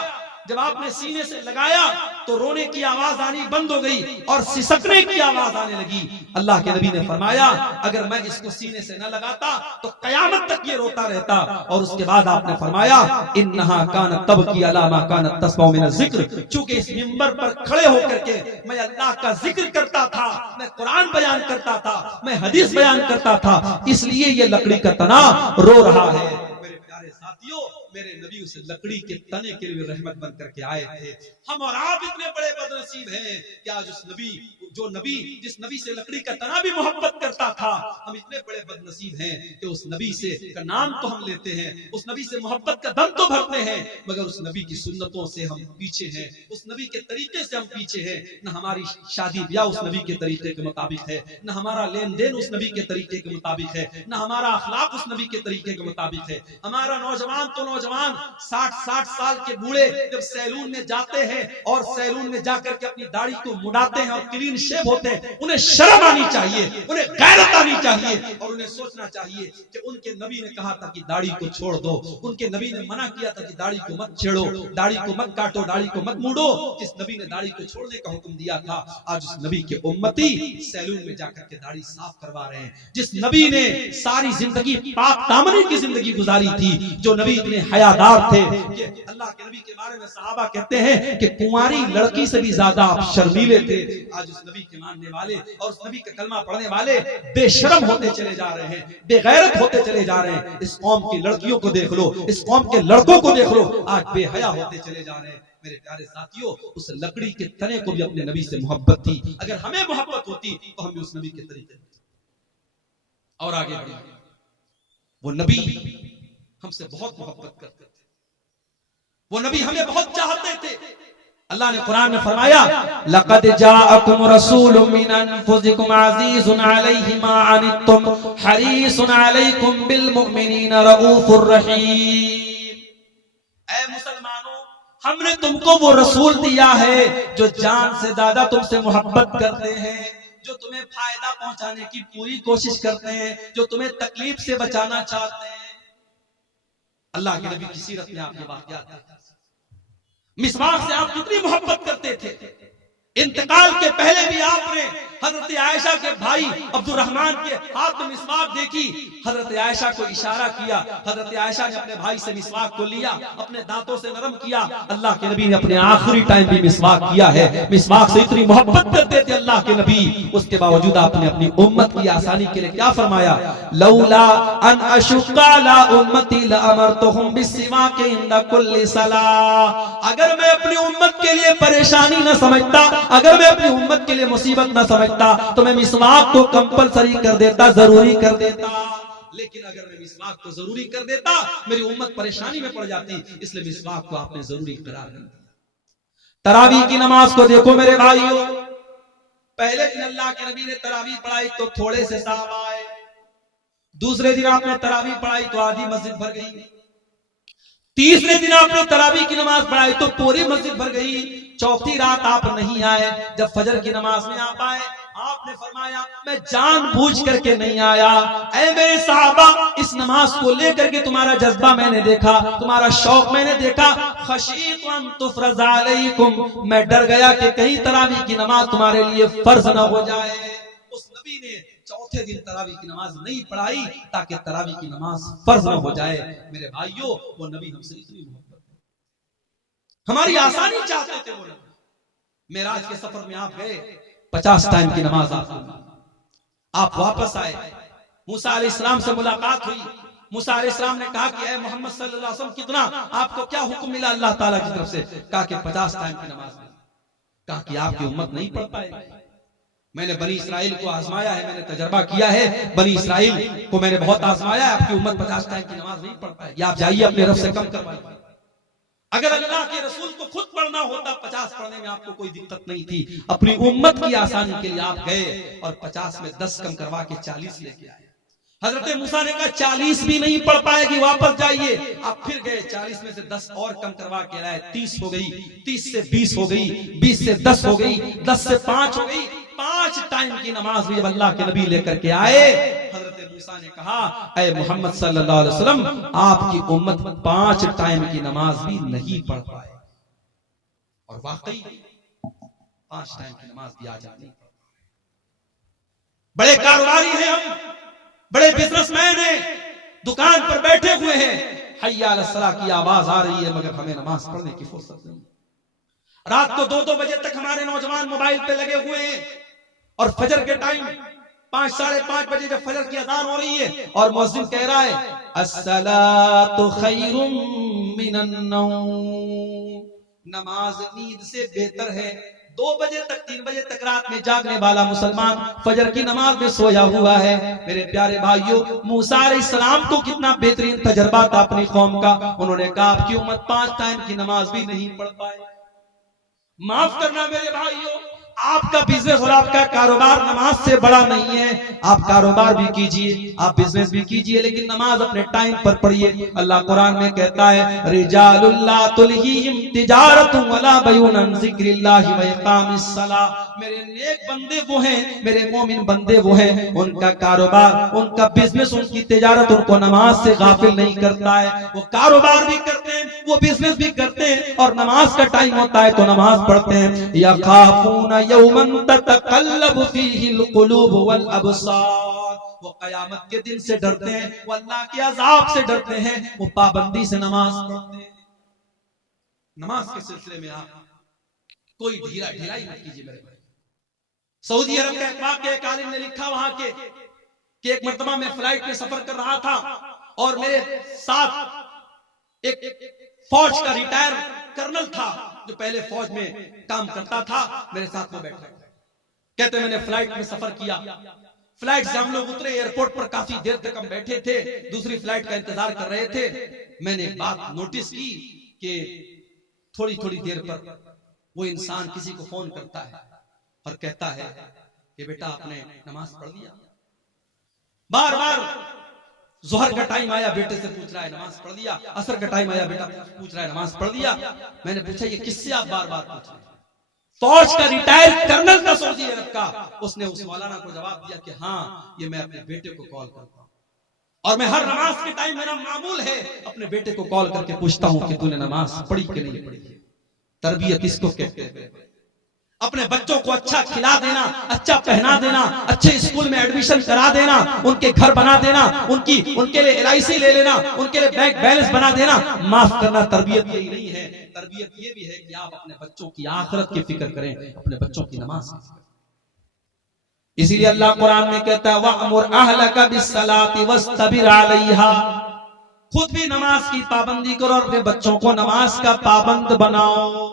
जब आपने सीने से लगाया तो रोने की आवाज आनी बंद हो गई और सिसकने की आवाज आने लगी। अल्लाह के नबी ने फरमाया अगर मैं इसको सीने से न लगाता तो कयामत तक ये रोता रहता। और उसके बाद आपने फरमाया इन्नहा कानत तबकी अला मा कानत तस्मउ मिन ज़िक्र, चूंकि इस मिंबर पर खड़े होकर के मैं अल्लाह का जिक्र करता था, मैं कुरान बयान करता था, मैं हदीस बयान करता था, इसलिए ये लकड़ी का तना रो रहा है। मेरे प्यारे साथियों, मेरे नबी उस लकड़ी के तने के लिए रहमत बन करके आए थे। हम और आप इतने बड़े बदनसीब हैं कि आज उस नबी, जो नबी जिस नबी से लकड़ी का तना भी मोहब्बत करता था, हम इतने बड़े बदनसीब हैं कि उस नबी से का नाम तो हम लेते हैं, उस नबी से मोहब्बत का दम तो भरते हैं, मगर उस नबी की सुन्नतों से हम पीछे हैं, उस नबी के तरीके से हम पीछे हैं। न हमारी शादी ब्याह उस नबी के तरीके के मुताबिक है, न हमारा लेन देन उस नबी के तरीके के मुताबिक है, न हमारा अखलाक उस नबी के तरीके के मुताबिक है। हमारा नौजवान तो नौजवान 60 साल के बूढ़े जब सैलून में जाते हैं और सैलून में जाकर के अपनी दाढ़ी को मुड़ाते हैं और क्लीन शेव होते हैं, उन्हें शर्म आनी चाहिए, उन्हें गैरत आनी चाहिए और उन्हें सोचना चाहिए कि उनके नबी ने कहा था कि दाढ़ी को छोड़ दो, उनके नबी ने मना किया था कि दाढ़ी को मत छेड़ो, दाढ़ी को मत काटो, दाढ़ी को मत मूडो। जिस नबी ने दाढ़ी को छोड़ने का हुक्म दिया था, आज उस नबी के उम्मती सैलून में जाकर के दाढ़ी साफ करवा रहे हैं। जिस नबी ने सारी जिंदगी पाक दामनी की जिंदगी गुजारी थी, जो नबी इतने हयादार थे कि अल्लाह के नबी के बारे में सहाबा कहते हैं कि कुंवारी लड़की से भी ज्यादा आप शर्मीले थे। आज उस नबी के मानने वाले और उस नबी का कलमा पढ़ने वाले बेशर्म होते चले जा रहे हैं, बेगैरत होते चले जा रहे हैं। इस कौम की लड़कियों को देख लो, इस कौम के लड़कों को देख लो, आज बेहया होते चले जा रहे हैं। मेरे प्यारे साथियों, उस लकड़ी के तने को भी अपने नबी से मोहब्बत थी। अगर हमें मोहब्बत होती तो हम भी उस नबी के तरीके और आगे बढ़े। वो नबी हमसे बहुत मोहब्बत करते थे, वो नबी हमें बहुत चाहते थे। अल्लाह ने कुरान में फरमाया लक़द जाअकुम रसूलुम मिन अनफुसिकुम अज़ीज़ुन अलैहि मा अनित्तुम हरीसुन अलैकुम बिल मुमिनीना रऊफुर रहीम। ऐ मुसलमानों, हमने तुमको वो रसूल दिया है जो जान से ज्यादा तुमसे मोहब्बत करते हैं, जो तुम्हें फायदा पहुंचाने की पूरी कोशिश करते हैं, जो तुम्हें तकलीफ से बचाना चाहते हैं। अल्लाह के नबी की सीरत में आप ये बात याद करें, मिसवाक से आप कितनी मोहब्बत करते थे। इंतकाल के पहले भी आपने हजरत आयशा के भाई अब्दुर्रहमान के हाथ में मिसवाक देखी, हजरत आयशा को इशारा किया, हजरत आयशा ने अपने भाई से मिसवाक को लिया, अपने दांतों से नरम किया। अल्लाह के नबी ने अपने आखिरी टाइम भी मिसवाक किया है। मिसवाक से इतनी मोहब्बत करते थे अल्लाह के नबी, उसके बावजूद आपने अपनी उम्मत की आसानी के लिए क्या फरमाया, लौला अन अशुक्का ला उम्मती लअमरतुहुम बिस्सिवाक इंदा कुल्ली सलाह। अगर मैं अपनी उम्मत के लिए परेशानी न समझता, अगर मैं अपनी उम्मत के लिए मुसीबत न समझता तो मैं मिसवाक को कंपलसरी कर देता, जरूरी कर देता। लेकिन अगर मैं मिसवाक को जरूरी कर देता, मेरी उम्मत परेशानी में पड़ जाती, इसलिए मिसवाक को आपने जरूरी करार नहीं दिया। तरावीह की नमाज को देखो मेरे भाइयों, पहले दिन अल्लाह के नबी ने तरावीह पढ़ाई तो थोड़े से साहब आए, दूसरे दिन आपने तरावी पढ़ाई तो आधी मस्जिद भर गई। तीसरे दिन आपने तरावी की नमाज पढ़ाई तो पूरी मस्जिद भर गई। चौथी रात आप नहीं आए, जब फजर की नमाज में आप आए, आपने फरमाया मैं जानबूझ करके नहीं आया। ऐ मेरे साहबा, इस नमाज को लेकर के तुम्हारा जज्बा मैंने देखा, तुम्हारा शौक मैंने देखा। खशीत अन तुफरज़ अलैकुम, मैं डर गया कि कहीं तरावी की नमाज तुम्हारे लिए फर्ज न हो जाए। उस नबी ने चौथे दिन तरावी की नमाज नहीं पढ़ाई ताकि तरावी की नमाज फर्ज न हो जाए। मेरे भाइयों, वो नबी हमसे इतनी मोहब्बत, हमारी आसानी चाहते थे वो नबी। मेराज के सफर में आप गए, 50 टाइम की नमाज आप वापस आए। मूसा अलैहिस्सलाम से मुलाकात हुई। मूसा अलैहिस्सलाम ने कहा कि ऐ मोहम्मद सल्लल्लाहु अलैहि वसल्लम, कितना आपको क्या हुक्म मिला अल्लाह ताला की तरफ से? कहा कि 50 टाइम की नमाज। कहा कि आपकी उम्मत नहीं पढ़ पाएगी। मैंने बनी इसराइल को आजमाया है, मैंने तजर्बा किया है, बनी इसराइल को मैंने बहुत आजमाया है, आपकी उम्मत 50 टाइम की नमाज नहीं पढ़ पाएगी। आप जाइए अपने रब से कम करवाइए। अगर अल्लाह के रसूल को खुद पढ़ना होता, 50 पढ़ने में आपको कोई दिक्कत नहीं थी। अपनी उम्मत की आसानी के लिए आप गए और 50 में 10 कम करवा के 40 लेके आए। हजरत मूसा ने कहा 40 भी नहीं पढ़ पाएगी, वापस जाइए। आप फिर गए, 40 में से 10 और कम करवा के लाए, 30 हो गई, 30 से 20 हो गई, 20 से 10 हो गई, 10 से 5 हो गई। 5 टाइम की नमाज भी जब अल्लाह के नबी लेकर के आए, हजरत मूसा ने कहा ऐ मोहम्मद सल्लल्लाहु अलैहि वसल्लम, आपकी उम्मत 5 टाइम की नमाज भी नहीं पढ़ पाए। और वाकई 5 टाइम की नमाज भी आज नहीं पढ़ पाए। बड़े कारोबारी हैं हम, बड़े बिजनेसमैन हैं, दुकान पर बैठे हुए हैं, हय्या अला सलाह की आवाज आ रही है, मगर हमें नमाज पढ़ने की फुर्सत नहीं। रात को 2-2 बजे तक हमारे नौजवान मोबाइल पे लगे हुए हैं और फजर के टाइम 5 साढ़े 5 बजे जब फजर की अजान हो रही है और मुअज्जिन कह रहा है अस्सलातु खैरुम मिनन नौम, नमाज नींद से बेहतर है। 2 बजे तक 3 बजे तक रात में जागने वाला मुसलमान फजर की नमाज में सोया हुआ है। मेरे प्यारे भाइयों, मूसा अलैहिस्सलाम को कितना बेहतरीन तजर्बा था अपनी कौम का। उन्होंने कहा आपकी उम्मत 5 टाइम की नमाज भी नहीं पढ़ पाए। माफ करना मेरे भाइयों, आपका बिजनेस और आपका कारोबार नमाज से बड़ा नहीं है। आप कारोबार भी कीजिए, आप बिजनेस भी कीजिए, लेकिन नमाज अपने टाइम पर पढ़िए। अल्लाह कुरान में कहता है रिजालुल ला तुल्हीहिम तिजारतुन वला बयून अन जिक्रिल्लाहि व इकामिस सलाह। मेरे नेक बंदे वो हैं, मेरे मोमिन बंदे वो हैं, उनका कारोबार, उनका बिजनेस, उनकी तिजारत उनको नमाज से गाफिल नहीं करता है। वो कारोबार भी करते हैं, वो बिजनेस भी करते हैं, और नमाज का टाइम होता है तो नमाज पढ़ते हैं। यखाफून यौमन ततकल्लबु फीहिल कुलूब वल अबसार, वो कयामत के दिन से डरते हैं, वो अल्लाह के अजाब से डरते हैं, वो पाबंदी से नमाज पढ़ते हैं। नमाज के सिलसिले में आप कोई ढिलाई मत कीजिए मेरे भाई। सऊदी अरब के अखबार के एक आलिम ने लिखा वहां के कि एक मर्तबा मैं फ्लाइट में सफर कर रहा था और मेरे साथ एक फौज का रिटायर कर्नल था जो पहले फौज में काम करता था, मेरे साथ वो बैठा। कहते मैंने फ्लाइट में सफर किया, फ्लाइट से हम लोग उतरे, एयरपोर्ट पर काफी देर तक हम बैठे थे, दूसरी फ्लाइट का इंतजार कर रहे थे। मैंने एक बात नोटिस की कि थोड़ी थोड़ी देर पर वो इंसान किसी को फोन करता है और कहता है कि बेटा आपने नमाज पढ़ लिया। बार बार जोहर का टाइम आया, बेटे से पूछ रहा है नमाज पढ़ लिया। असर का टाइम आया, बेटा पूछ रहा है नमाज पढ़ लिया। मैंने पूछा ये किससे आप बार बार पूछ रहे हैं? फौज का रिटायर्ड कर्नल था सऊदी अरब का। उसने उस मौलाना को जवाब दिया कि हाँ, ये मैं अपने बेटे को कॉल करता हूँ और मैं हर नमाज के टाइम, मेरा मामूल है, अपने बेटे को कॉल करके पूछता हूँ कि तूने नमाज पढ़ी कि नहीं पढ़ी। तरबियत इसको कहते हैं। अपने बच्चों को अच्छा खिला देना, अच्छा पहना देना, अच्छे स्कूल में एडमिशन करा देना, उनके घर बना देना, उनके लिए LIC ले लेना, उनके लिए बैंक बैलेंस बना देना। माफ करना, तरबियत यही नहीं है। तरबियत ये भी है कि आप अपने बच्चों की आखिरत की फिक्र करें, अपने बच्चों की नमाज की फिक्र। इसीलिए अल्लाह कुरान में कहता है वअमुर अहलका बिस्सलाति वस्तबिर अलैहा, खुद भी नमाज की पाबंदी करो और अपने बच्चों को नमाज का पाबंद बनाओ।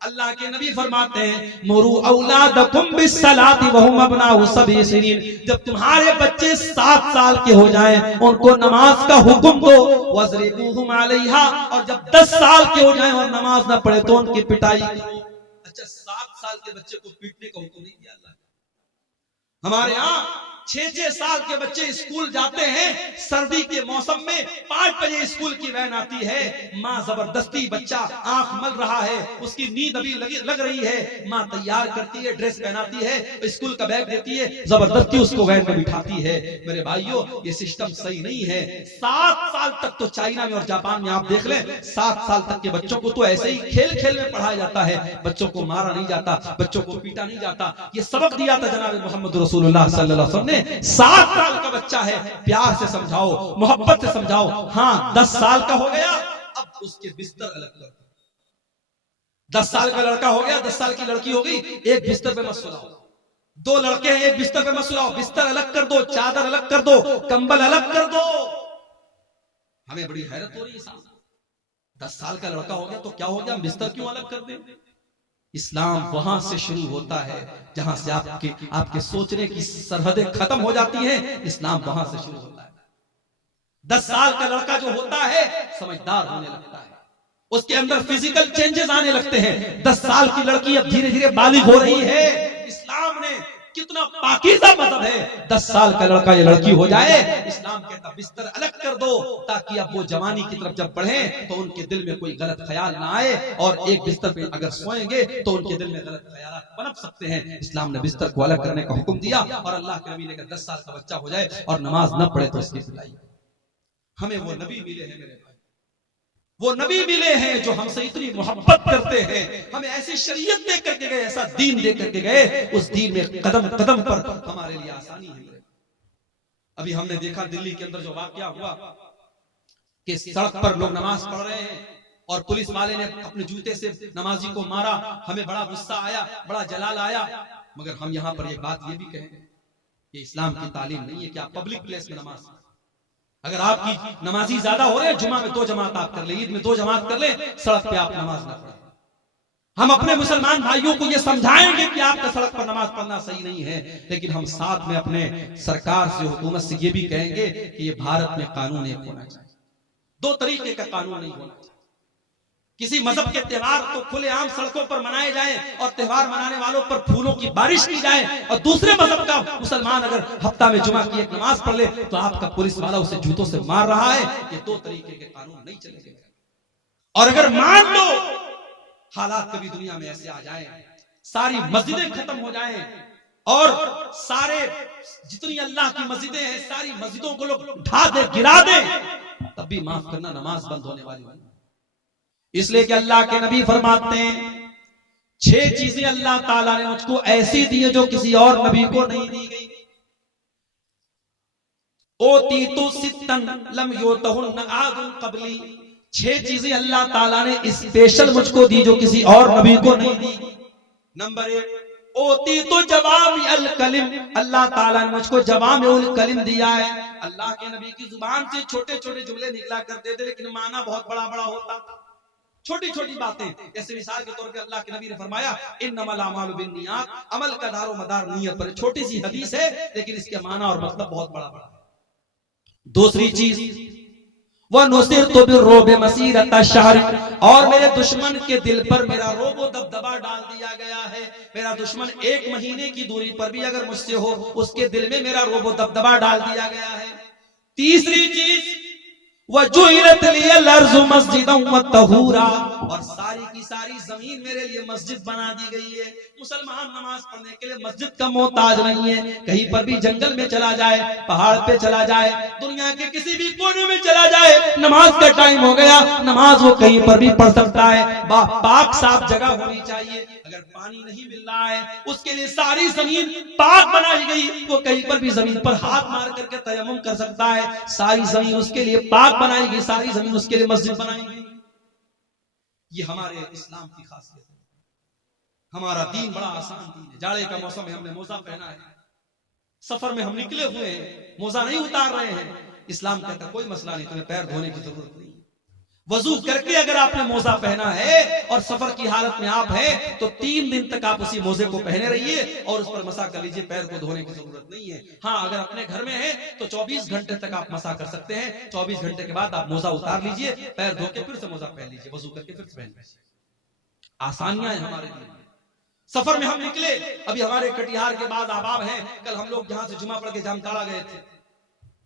अल्लाह के नबी फरमाते हैं मुरू औलादकुम बिस्सलाति वहुम अबनाउ सब'i सिनीन, जब तुम्हारे बच्चे 7 साल के हो जाएं उनको नमाज का हुक्म दो, वज़रिबूहुम अलैहा, और जब 10 साल के हो जाएं और नमाज ना पढ़े तो उनकी पिटाई करो। अच्छा, 7 साल के बच्चे को पीटने का हुक्म नहीं दिया अल्लाह। हमारे यहाँ 6-6 साल के बच्चे स्कूल जाते हैं, सर्दी के मौसम में 5 बजे स्कूल की वैन आती है, माँ जबरदस्ती, बच्चा आंख मल रहा है, उसकी नींद अभी लग रही है, माँ तैयार करती है, ड्रेस पहनाती है, स्कूल का बैग देती है, जबरदस्ती उसको वैन में बिठाती है। मेरे भाइयों, ये सिस्टम सही नहीं है। 7 साल तक तो चाइना में और जापान में आप देख लें, 7 साल तक के बच्चों को तो ऐसे ही खेल खेल में पढ़ाया जाता है, बच्चों को मारा नहीं जाता, बच्चों को पीटा नहीं जाता। ये सबक दिया था जनाब मोहम्मद रसूलुल्लाह सल्लल्लाहु अलैहि वसल्लम ने। 7 साल का बच्चा है, प्यार से समझाओ, मोहब्बत से समझाओ। हाँ, 10 साल का हो गया, अब उसके बिस्तर अलग कर दो। 10 साल का लड़का हो गया, 10 साल की लड़की हो गई, एक बिस्तर पे मत सुलाओ। 2 लड़के हैं, एक बिस्तर पे मत सुलाओ, बिस्तर अलग कर दो, चादर अलग कर दो, कंबल अलग कर दो। हमें बड़ी हैरत हो रही है। 10 साल का लड़का हो गया तो क्या हो गया, बिस्तर क्यों अलग कर दें? इस्लाम वहां से शुरू होता है जहां से आपके सोचने की सरहदें खत्म हो जाती हैं। इस्लाम वहां से शुरू होता है। 10 साल का लड़का जो होता है समझदार होने लगता है, उसके अंदर फिजिकल चेंजेस आने लगते हैं। 10 साल की लड़की अब धीरे धीरे बालिग हो रही है। इस्लाम ने कितना पाकीज़ा मज़हब है, 10 साल का लड़का या लड़की हो जाए, इस्लाम कहता बिस्तर अलग कर दो, ताकि अब वो जवानी की तरफ जब बढ़े तो उनके दिल में कोई गलत ख्याल ना आए, और एक बिस्तर पे अगर सोएंगे तो उनके दिल में गलत ख्याल पनप सकते हैं। इस्लाम ने बिस्तर को अलग करने का हुक्म दिया, और अल्लाह के नबी ने कहा 10 साल का बच्चा हो जाए और नमाज न पढ़े तो इसकी पिटाई। हमें वो नबी मिले हैं मेरे भाई, वो नबी मिले हैं जो हमसे इतनी मोहब्बत करते हैं, हमें ऐसी शरीयत दे करके गए, ऐसा दीन दे करके गए, उस दीन में कदम कदम पर हमारे लिए आसानी है। अभी हमने देखा दिल्ली के अंदर जो वाकया हुआ कि सड़क पर लोग नमाज पढ़ रहे हैं और पुलिस वाले ने अपने जूते से नमाजी को मारा। हमें बड़ा गुस्सा आया, बड़ा जलाल आया, मगर हम यहाँ पर एक बात ये भी कहें कि इस्लाम की तालीम नहीं है कि आप पब्लिक प्लेस में नमाज, अगर आपकी नमाजी ज्यादा हो रहे हैं, जुमा में 2 जमात आप कर ले, ईद में 2 जमात कर ले, सड़क पे आप नमाज ना पढ़ें। हम अपने मुसलमान भाइयों को ये समझाएंगे कि आपका सड़क पर नमाज पढ़ना सही नहीं है, लेकिन हम साथ में अपने सरकार से, हुकूमत से ये भी कहेंगे कि ये भारत में कानून एक होना चाहिए। 2 तरीके का कानून नहीं होना चाहिए। किसी मजहब के त्योहार तो खुलेआम सड़कों पर मनाए जाए और त्योहार मनाने वालों पर फूलों की बारिश की जाए, और दूसरे मजहब का मुसलमान अगर हफ्ता में जुमा की एक नमाज पढ़ ले तो आपका पुलिस वाला उसे जूतों से मार रहा है। ये 2 तरीके के कानून नहीं चलेंगे। और अगर मान लो हालात कभी दुनिया में ऐसे आ जाए, सारी मस्जिदें खत्म हो जाएं और सारे जितनी अल्लाह की मस्जिदें हैं सारी मस्जिदों को लोग ढा दे, गिरा दे, तब भी माफ करना नमाज बंद होने वाली नहीं। इसलिए कि अल्लाह के नबी फरमाते हैं 6 चीजें अल्लाह ताला ने मुझको ऐसी दी है जो किसी और नबी को नहीं दी गई। ओतीतु सित्तन लम युतहुन्न आदुन क़ब्ली, 6 चीजें अल्लाह ताला ने स्पेशल मुझको दी जो किसी और नबी को नहीं दी। नंबर 1, ओतीतु जवामी अल कलिम, अल्लाह ताला ने मुझको जवामी उल कलिम दिया है। अल्लाह के नबी की जुबान से छोटे छोटे जुमले निकला करते थे, लेकिन माना बहुत बड़ा बड़ा होता था। छोटी छोटी बातें, जैसे मिसाल के तौर पे अल्लाह के नबी ने फरमाया इन्नमल अमालु बिन्नियात, अमल का दारो मदार नियत पर। छोटी सी हदीस है लेकिन इसके माना और मतलब बहुत बड़ा बड़ा है। दूसरी चीज, वह नुसिरतु बिर्रुबि मसीरत अश-शहर, और मेरे दुश्मन के दिल पर मेरा रोबो दबदबा डाल दिया गया है। मेरा दुश्मन 1 महीने की दूरी पर भी अगर मुझसे हो, उसके दिल में मेरा रोबो दबदबा डाल दिया गया है। तीसरी चीज, वजुइलत लियल अर्ज़ु मस्जिदन व तहूरा, और सारी की सारी जमीन मेरे लिए मस्जिद बना दी गई है। मुसलमान नमाज पढ़ने के लिए मस्जिद का मोहताज नहीं है। कहीं पर भी जंगल में चला जाए, पहाड़ पे चला जाए, दुनिया के किसी भी कोने में चला जाए, नमाज का टाइम हो गया, नमाज वो कहीं पर भी पढ़ सकता है। पाक साफ जगह होनी चाहिए। अगर पानी नहीं मिल रहा है, उसके लिए सारी जमीन पाक बनाई गई, वो कहीं पर भी जमीन पर हाथ मार करके तयम्मुम कर सकता है। सारी जमीन उसके लिए पाक बनाई गई, सारी जमीन उसके लिए मस्जिद बनाई गई। ये हमारे इस्लाम की खासियत है। हमारा दीन बड़ा आसान दीन है। जाड़े का मौसम है, हमने मोजा पहना है, सफर में हम निकले हुए हैं, मोजा नहीं उतार रहे हैं। इस्लाम कहता कोई मसला नहीं, तुम्हें पैर धोने की जरूरत नहीं। वजू करके अगर आपने मोजा पहना है और सफर की हालत में आप हैं तो 3 दिन तक आप उसी मोजे को पहने रहिए और उस पर मसा कर लीजिए, पैर को धोने की जरूरत नहीं है। हाँ, अगर अपने घर में है तो 24 घंटे तक आप मसा कर सकते हैं। 24 घंटे के बाद आप मोजा उतार लीजिए, पैर धो के फिर से मोजा पहन लीजिए, वजू करके फिर से पहन लीजिए। आसानियां है हमारे लिए। सफर में हम निकले, अभी हमारे कटिहार के बाद आबाब हैं, कल हम लोग यहां से जुमा पढ़ के जामताड़ा गए थे,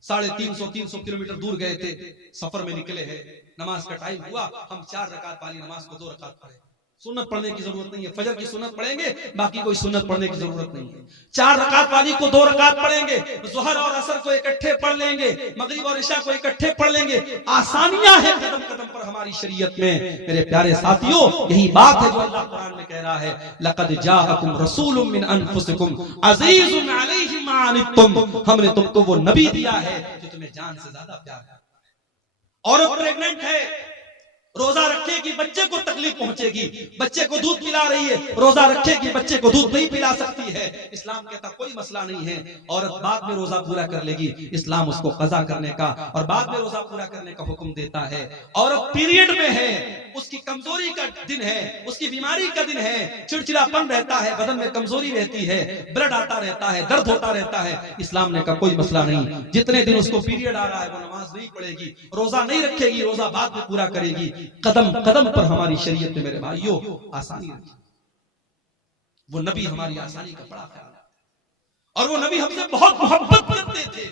350 किलोमीटर दूर गए थे, सफर में निकले हैं, नमाज का टाइम हुआ, हम 4 रकात वाली नमाज को 2 रकात पढ़े। सुन्नत पढ़ने की जरूरत नहीं है, फजर की सुन्नत पढ़ेंगे, बाकी कोई सुन्नत पढ़ने की जरूरत नहीं है। 4 रकात वाली को 2 रकात पढ़ेंगे, जोहर और असर को इकट्ठे पढ़ लेंगे, मगरिब और इशा को इकट्ठे पढ़ लेंगे। आसानियां हैं कदम कदम पर हमारी शरीयत में। मेरे प्यारे साथियों, यही बात है जो अल्लाह कुरान में कह रहा है, लक़द जाअकुम रसूलुम मिन अनफुसिकुम अज़ीज़ुन अलैहि मा अनित्तुम, हमने तुमको वो नबी दिया है जो तुम्हें जान से ज्यादा प्यार करता है। औरत प्रेग्नेंट है, रोजा रखेगी, बच्चे को तकलीफ पहुंचेगी, बच्चे को दूध पिला रही है, रोजा रखेगी, बच्चे को दूध नहीं पिला सकती है, इस्लाम कहता कोई मसला नहीं है, औरत बाद में रोजा पूरा कर लेगी, इस्लाम उसको कज़ा करने का और बाद में रोजा पूरा करने का हुक्म देता है। औरत पीरियड में है, उसकी कमजोरी का दिन है, उसकी बीमारी का दिन है, चिड़चिड़ापन रहता है, बदन में कमजोरी रहती है, ब्लड आता रहता है, दर्द होता रहता है, इस्लाम ने कहा कोई मसला नहीं, जितने दिन उसको पीरियड आ रहा है वो नमाज नहीं पढ़ेगी, रोजा नहीं रखेगी, रोजा बाद में पूरा करेगी। कदम कदम पर हमारी शरीयत में मेरे भाइयों आसानी रखी। वो नबी हमारी आसानी का बड़ा ख्याल रखते और वो नबी हमसे बहुत मोहब्बत करते थे।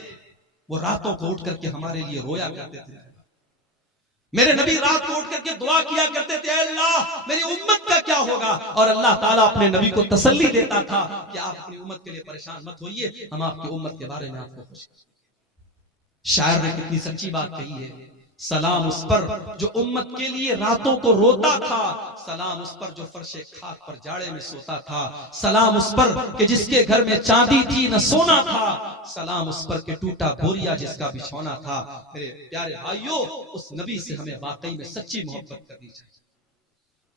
वो रातों को उठ करके हमारे लिए रोया करते थे। मेरे नबी रात को उठ करके दुआ किया करते थे, अल्लाह मेरी उम्मत का क्या होगा, और अल्लाह ताला अपने नबी को तसल्ली देता था कि आप अपनी उम्मत के लिए परेशान मत होइए, हम आपकी उम्मत के बारे में आपको खुश। शायर ने कितनी सच्ची बात कही है, सलाम उस पर जो उम्मत के लिए रातों को रोता था, सलाम उस पर जो फर्शे खाक पर जाड़े में सोता था, सलाम उस पर कि जिसके घर में चांदी थी न सोना था, सलाम उस पर कि टूटा बोरिया जिसका बिछौना था। मेरे प्यारे भाइयों, उस नबी से हमें वाकई में सच्ची मोहब्बत करनी चाहिए,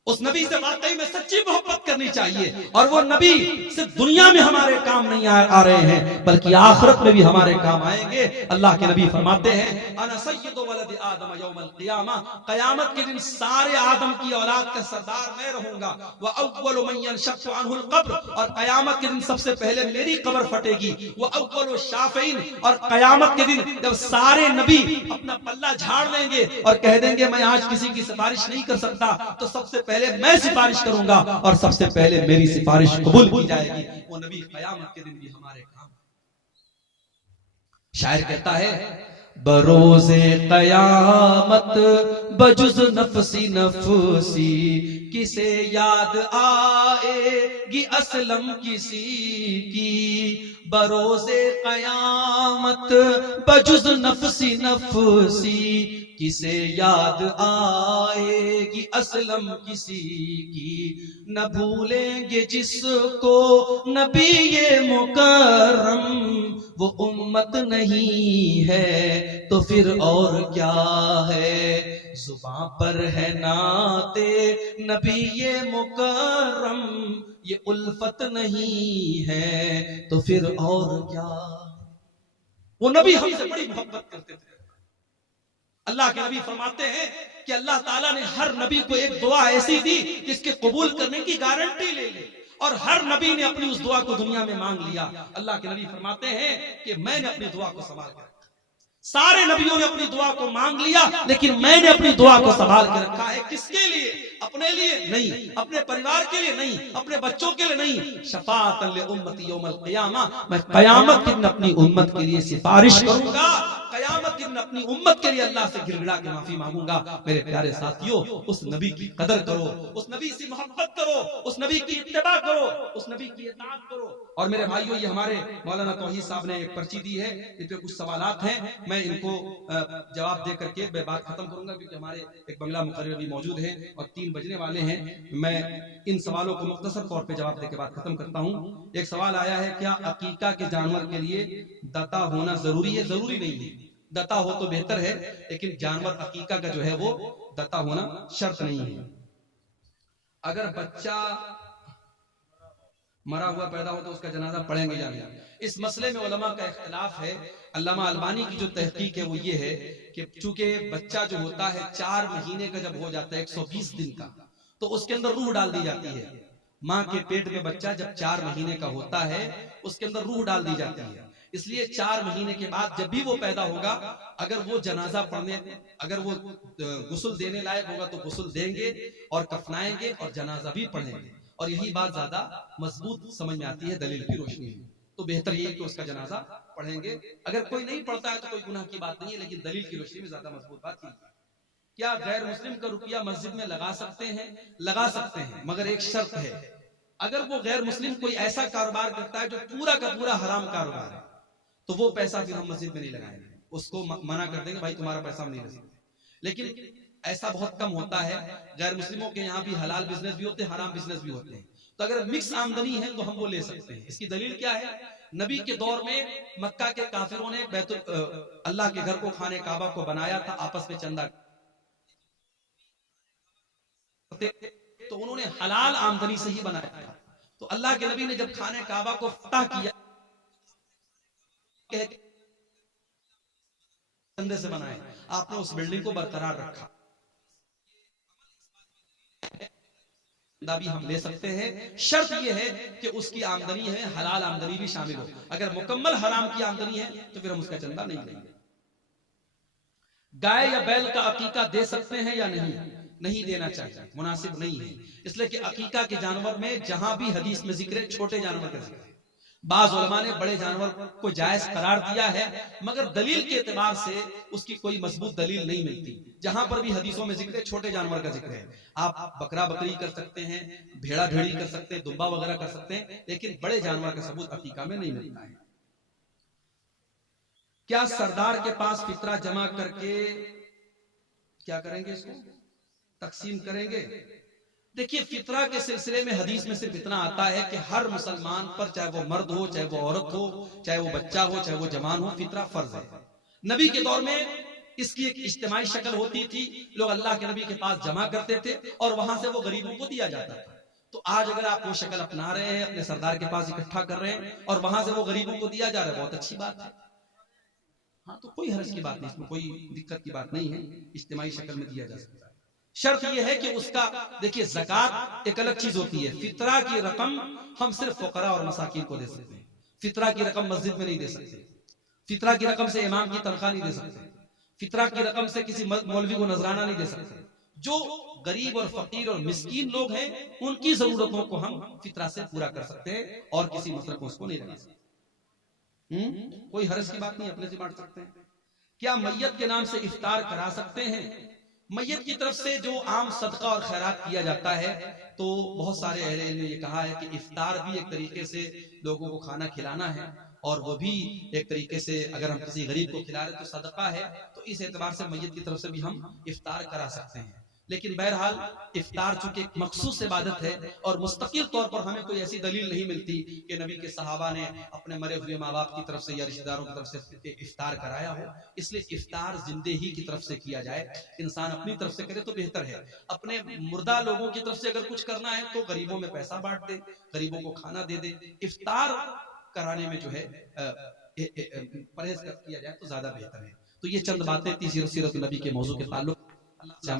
उस नबी से वाकई में सच्ची मोहब्बत करनी चाहिए। और वो नबी सिर्फ दुनिया में हमारे काम नहीं आ रहे हैं, बल्कि आखिरत में भी हमारे काम आएंगे। अल्लाह के नबी फरमाते हैं, अना सय्यदु वलद आदम यौमल क़ियामा, क़यामत के दिन सारे आदम की औलाद का सरदार मैं रहूंगा। व अव्वलु मन यनशक्कु अन्हुल क़ब्र, और क़यामत के दिन सबसे पहले मेरी कब्र फटेगी। व अव्वलु शाफ़ईन, और क़यामत के दिन जब सारे नबी अपना पल्ला झाड़ लेंगे और कह देंगे मैं आज किसी की सिफारिश नहीं कर सकता, तो सबसे पहले मैं सिफारिश करूंगा और सबसे पहले मेरी सिफारिश कबूल की जाएगी। वो नबी क़यामत के दिन भी हमारे काम। शायर कहता है, बरोज़े क़यामत बजुज़ नफ़सी नफ़सी, किसे याद आएगी असलम किसी की। बरोज़े क़यामत बजुज़ नफ़सी नफ़सी, किसे याद आएगी असलम किसी की। न भूलेंगे जिसको नबी ये मुकर्रम, वो उम्मत नहीं है तो फिर और क्या है। जुबां पर है नाते नबी ये मुकर्रम, ये उल्फत नहीं है तो फिर और क्या। वो नबी हमसे बड़ी मोहब्बत करते थे। अल्लाह के नबी फरमाते हैं कि अल्लाह ताला ने हर नबी को एक दुआ ऐसी दी जिसके कबूल करने की गारंटी ले ली, और हर नबी ने अपनी उस दुआ को दुनिया में मांग लिया। अल्लाह के नबी फरमाते हैं कि मैंने अपनी दुआ को संभाल के रखा। सारे नबियों ने अपनी दुआ को मांग लिया, लेकिन मैंने अपनी दुआ को संभाल के रखा है। किसके लिए? अपने लिए नहीं, अपने परिवार के लिए नहीं, अपने बच्चों के लिए नहीं। शफाअतन लि उम्मती यौमल क़ियामा, मैं क़यामत के दिन अपनी उम्मत के लिए सिफारिश करूंगा, क़यामत के दिन अपनी उम्मत के लिए अल्लाह से गिड़गिड़ा के माफी मांगूंगा। मेरे प्यारे साथियों, उस नबी की कदर करो, उस नबी से मोहब्बत करो, उस नबी की इत्तिबा करो, उस नबी की इताअत करो। और मेरे भाइयों, ये हमारे मौलाना तौहीद साहब ने एक पर्ची दी है, इस पे कुछ सवालात हैं, मैं इनको जवाब दे करके मैं बात खत्म करूंगा, क्योंकि हमारे एक बंगला मुकर्रर भी मौजूद है और 3 बजने वाले हैं। मैं इन सवालों को मुख्तसर तौर पे जवाब देके बात खत्म करता हूँ। एक सवाल आया है, क्या अकीका के जानवर के लिए दता होना जरूरी है? जरूरी नहीं है, दता हो तो बेहतर है, लेकिन जानवर अकीका का जो है वो दता होना शर्त नहीं है। अगर बच्चा मरा हुआ पैदा हो तो उसका जनाजा पढ़ेंगे या नहीं, इस मसले में उलमा का इख्तिलाफ है। अल्लामा अलबानी की जो तहकीक है वो ये है कि चूंकि बच्चा जो होता है 4 महीने का जब हो जाता है, 120 दिन का, तो उसके अंदर रूह डाल दी जाती है। माँ के पेट में बच्चा जब 4 महीने का होता है, उसके अंदर रूह डाल दी जाती है। इसलिए 4 महीने के बाद जब भी वो पैदा होगा, अगर वो जनाजा पढ़ने, अगर वो गुस्ल देने लायक होगा तो गुस्ल देंगे और कफनाएंगे और जनाजा भी पढ़ेंगे। और यही बात ज्यादा मजबूत समझ में आती है दलील की रोशनी में। तो बेहतर ये कि उसका जनाजा पढ़ेंगे। अगर कोई नहीं पढ़ता है तो कोई गुनाह की बात नहीं है, लेकिन दलील की रोशनी में ज्यादा मजबूत बात है। क्या गैर मुस्लिम का रुपया मस्जिद में लगा सकते हैं? लगा सकते हैं, मगर एक शर्त है। अगर वो गैर मुस्लिम कोई ऐसा कारोबार करता है जो पूरा का पूरा हराम कारोबार है, तो वो पैसा फिर हम मस्जिद में नहीं लगाएंगे, उसको मना कर देंगे, भाई तुम्हारा पैसा हम नहीं ले सकते। लेकिन ऐसा बहुत कम होता है। गैर मुस्लिमों के यहाँ भी हलाल बिजनेस भी होते हैं, हराम बिजनेस भी होते हैं। तो अगर मिक्स आमदनी है तो हम वो ले सकते हैं। इसकी दलील क्या है? नबी के दौर में मक्का के काफिरों ने अल्लाह के घर को, खाने काबा को बनाया था, आपस में चंदा, तो उन्होंने हलाल आमदनी से ही बनाया था। तो अल्लाह के नबी ने जब खाने काबा को फतह किया, चंदे से बनाए, आपने उस बिल्डिंग को बरकरार रखा। भी हम ले सकते हैं, शर्त यह है कि उसकी आमदनी है हलाल आमदनी भी शामिल हो। अगर मुकम्मल हराम की आमदनी है तो फिर हम उसका चंदा नहीं लेंगे। गाय या बैल का अकीका दे सकते हैं या नहीं? नहीं देना चाहिए, मुनासिब नहीं है। इसलिए कि अकीका के जानवर में जहां भी हदीस में जिक्र है, छोटे जानवर का जिक्र है। बाज उलमा ने बड़े जानवर को जायज करार दिया है, मगर दलील के एतबार से उसकी कोई मजबूत दलील नहीं मिलती। जहां पर भी हदीसों में जिक्र है, छोटे जानवर का जिक्र है। आप बकरा बकरी कर सकते हैं, भेड़ा भेड़ी कर सकते हैं, दुम्बा वगैरह कर सकते हैं, लेकिन बड़े जानवर का सबूत अकीका में नहीं मिलता है। क्या सरदार के पास फितरा जमा करके क्या करेंगे? इसको तकसीम करेंगे। देखिए, फितरा के सिलसिले में हदीस में सिर्फ इतना आता है कि हर मुसलमान पर, चाहे वो मर्द हो, चाहे वो औरत हो, चाहे वो बच्चा हो, चाहे वो जवान हो, फितरा फर्ज है। नबी के दौर में इसकी एक इज्तिमाई शक्ल होती थी। लोग अल्लाह के नबी के पास जमा करते थे और वहां से वो गरीबों को दिया जाता था। तो आज अगर आप वो शक्ल अपना रहे हैं, अपने सरदार के पास इकट्ठा कर रहे हैं और वहां से वो गरीबों को दिया जा रहा है, बहुत अच्छी बात है। हाँ, तो कोई हर्ज की बात नहीं, इसमें कोई दिक्कत की बात नहीं है, इज्तिमाई शक्ल में दिया जा सकता है। शर्त यह है कि उसका, देखिए, ज़कात एक अलग चीज होती है। फितरा की रकम हम सिर्फ फुकरा और मसाकिन को दे सकते हैं। फितरा की रकम मस्जिद में नहीं दे सकते। फितरा की रकम से इमाम की तनख्वाह नहीं दे सकते। फितरा की रकम से किसी मौलवी को नजराना नहीं दे सकते। जो गरीब और फकीर और मिस्कीन लोग हैं, उनकी जरूरतों को हम फितरा से पूरा कर सकते हैं और किसी मसले को उसको नहीं लगा सकते। कोई हर्ज की बात नहीं, अपने से बांट सकते हैं। क्या मैयत के नाम से इफ्तार करा सकते हैं? मैयत की तरफ से जो आम सदका और खैरात किया जाता है, तो बहुत सारे अहले इल्म ने ये कहा है कि इफ्तार भी एक तरीके से लोगों को खाना खिलाना है, और वो भी एक तरीके से अगर हम किसी गरीब को खिला रहे तो सदका है। तो इस एतबार से मैयत की तरफ से भी हम इफ्तार करा सकते हैं। लेकिन बहरहाल इफ्तार चूंकि एक मखसूस इबादत है और मुस्तकिल तौर पर हमें कोई ऐसी दलील नहीं मिलती कि नबी के सहाबा ने अपने मरे हुए माँ बाप की तरफ से या रिश्तेदारों की तरफ से इफ्तार कराया हो। इसलिए इफ्तार जिंदे ही की तरफ से किया जाए। इंसान अपनी तरफ से करे तो बेहतर है। अपने मुर्दा लोगों की तरफ से अगर कुछ करना है तो गरीबों में पैसा बांट दे, गरीबों को खाना दे दे। इफ्तार कराने में जो है परहेज किया जाए तो ज्यादा बेहतर है। तो ये चंद बातें थी सीरत नबी के मौजू के ताल्लुक से।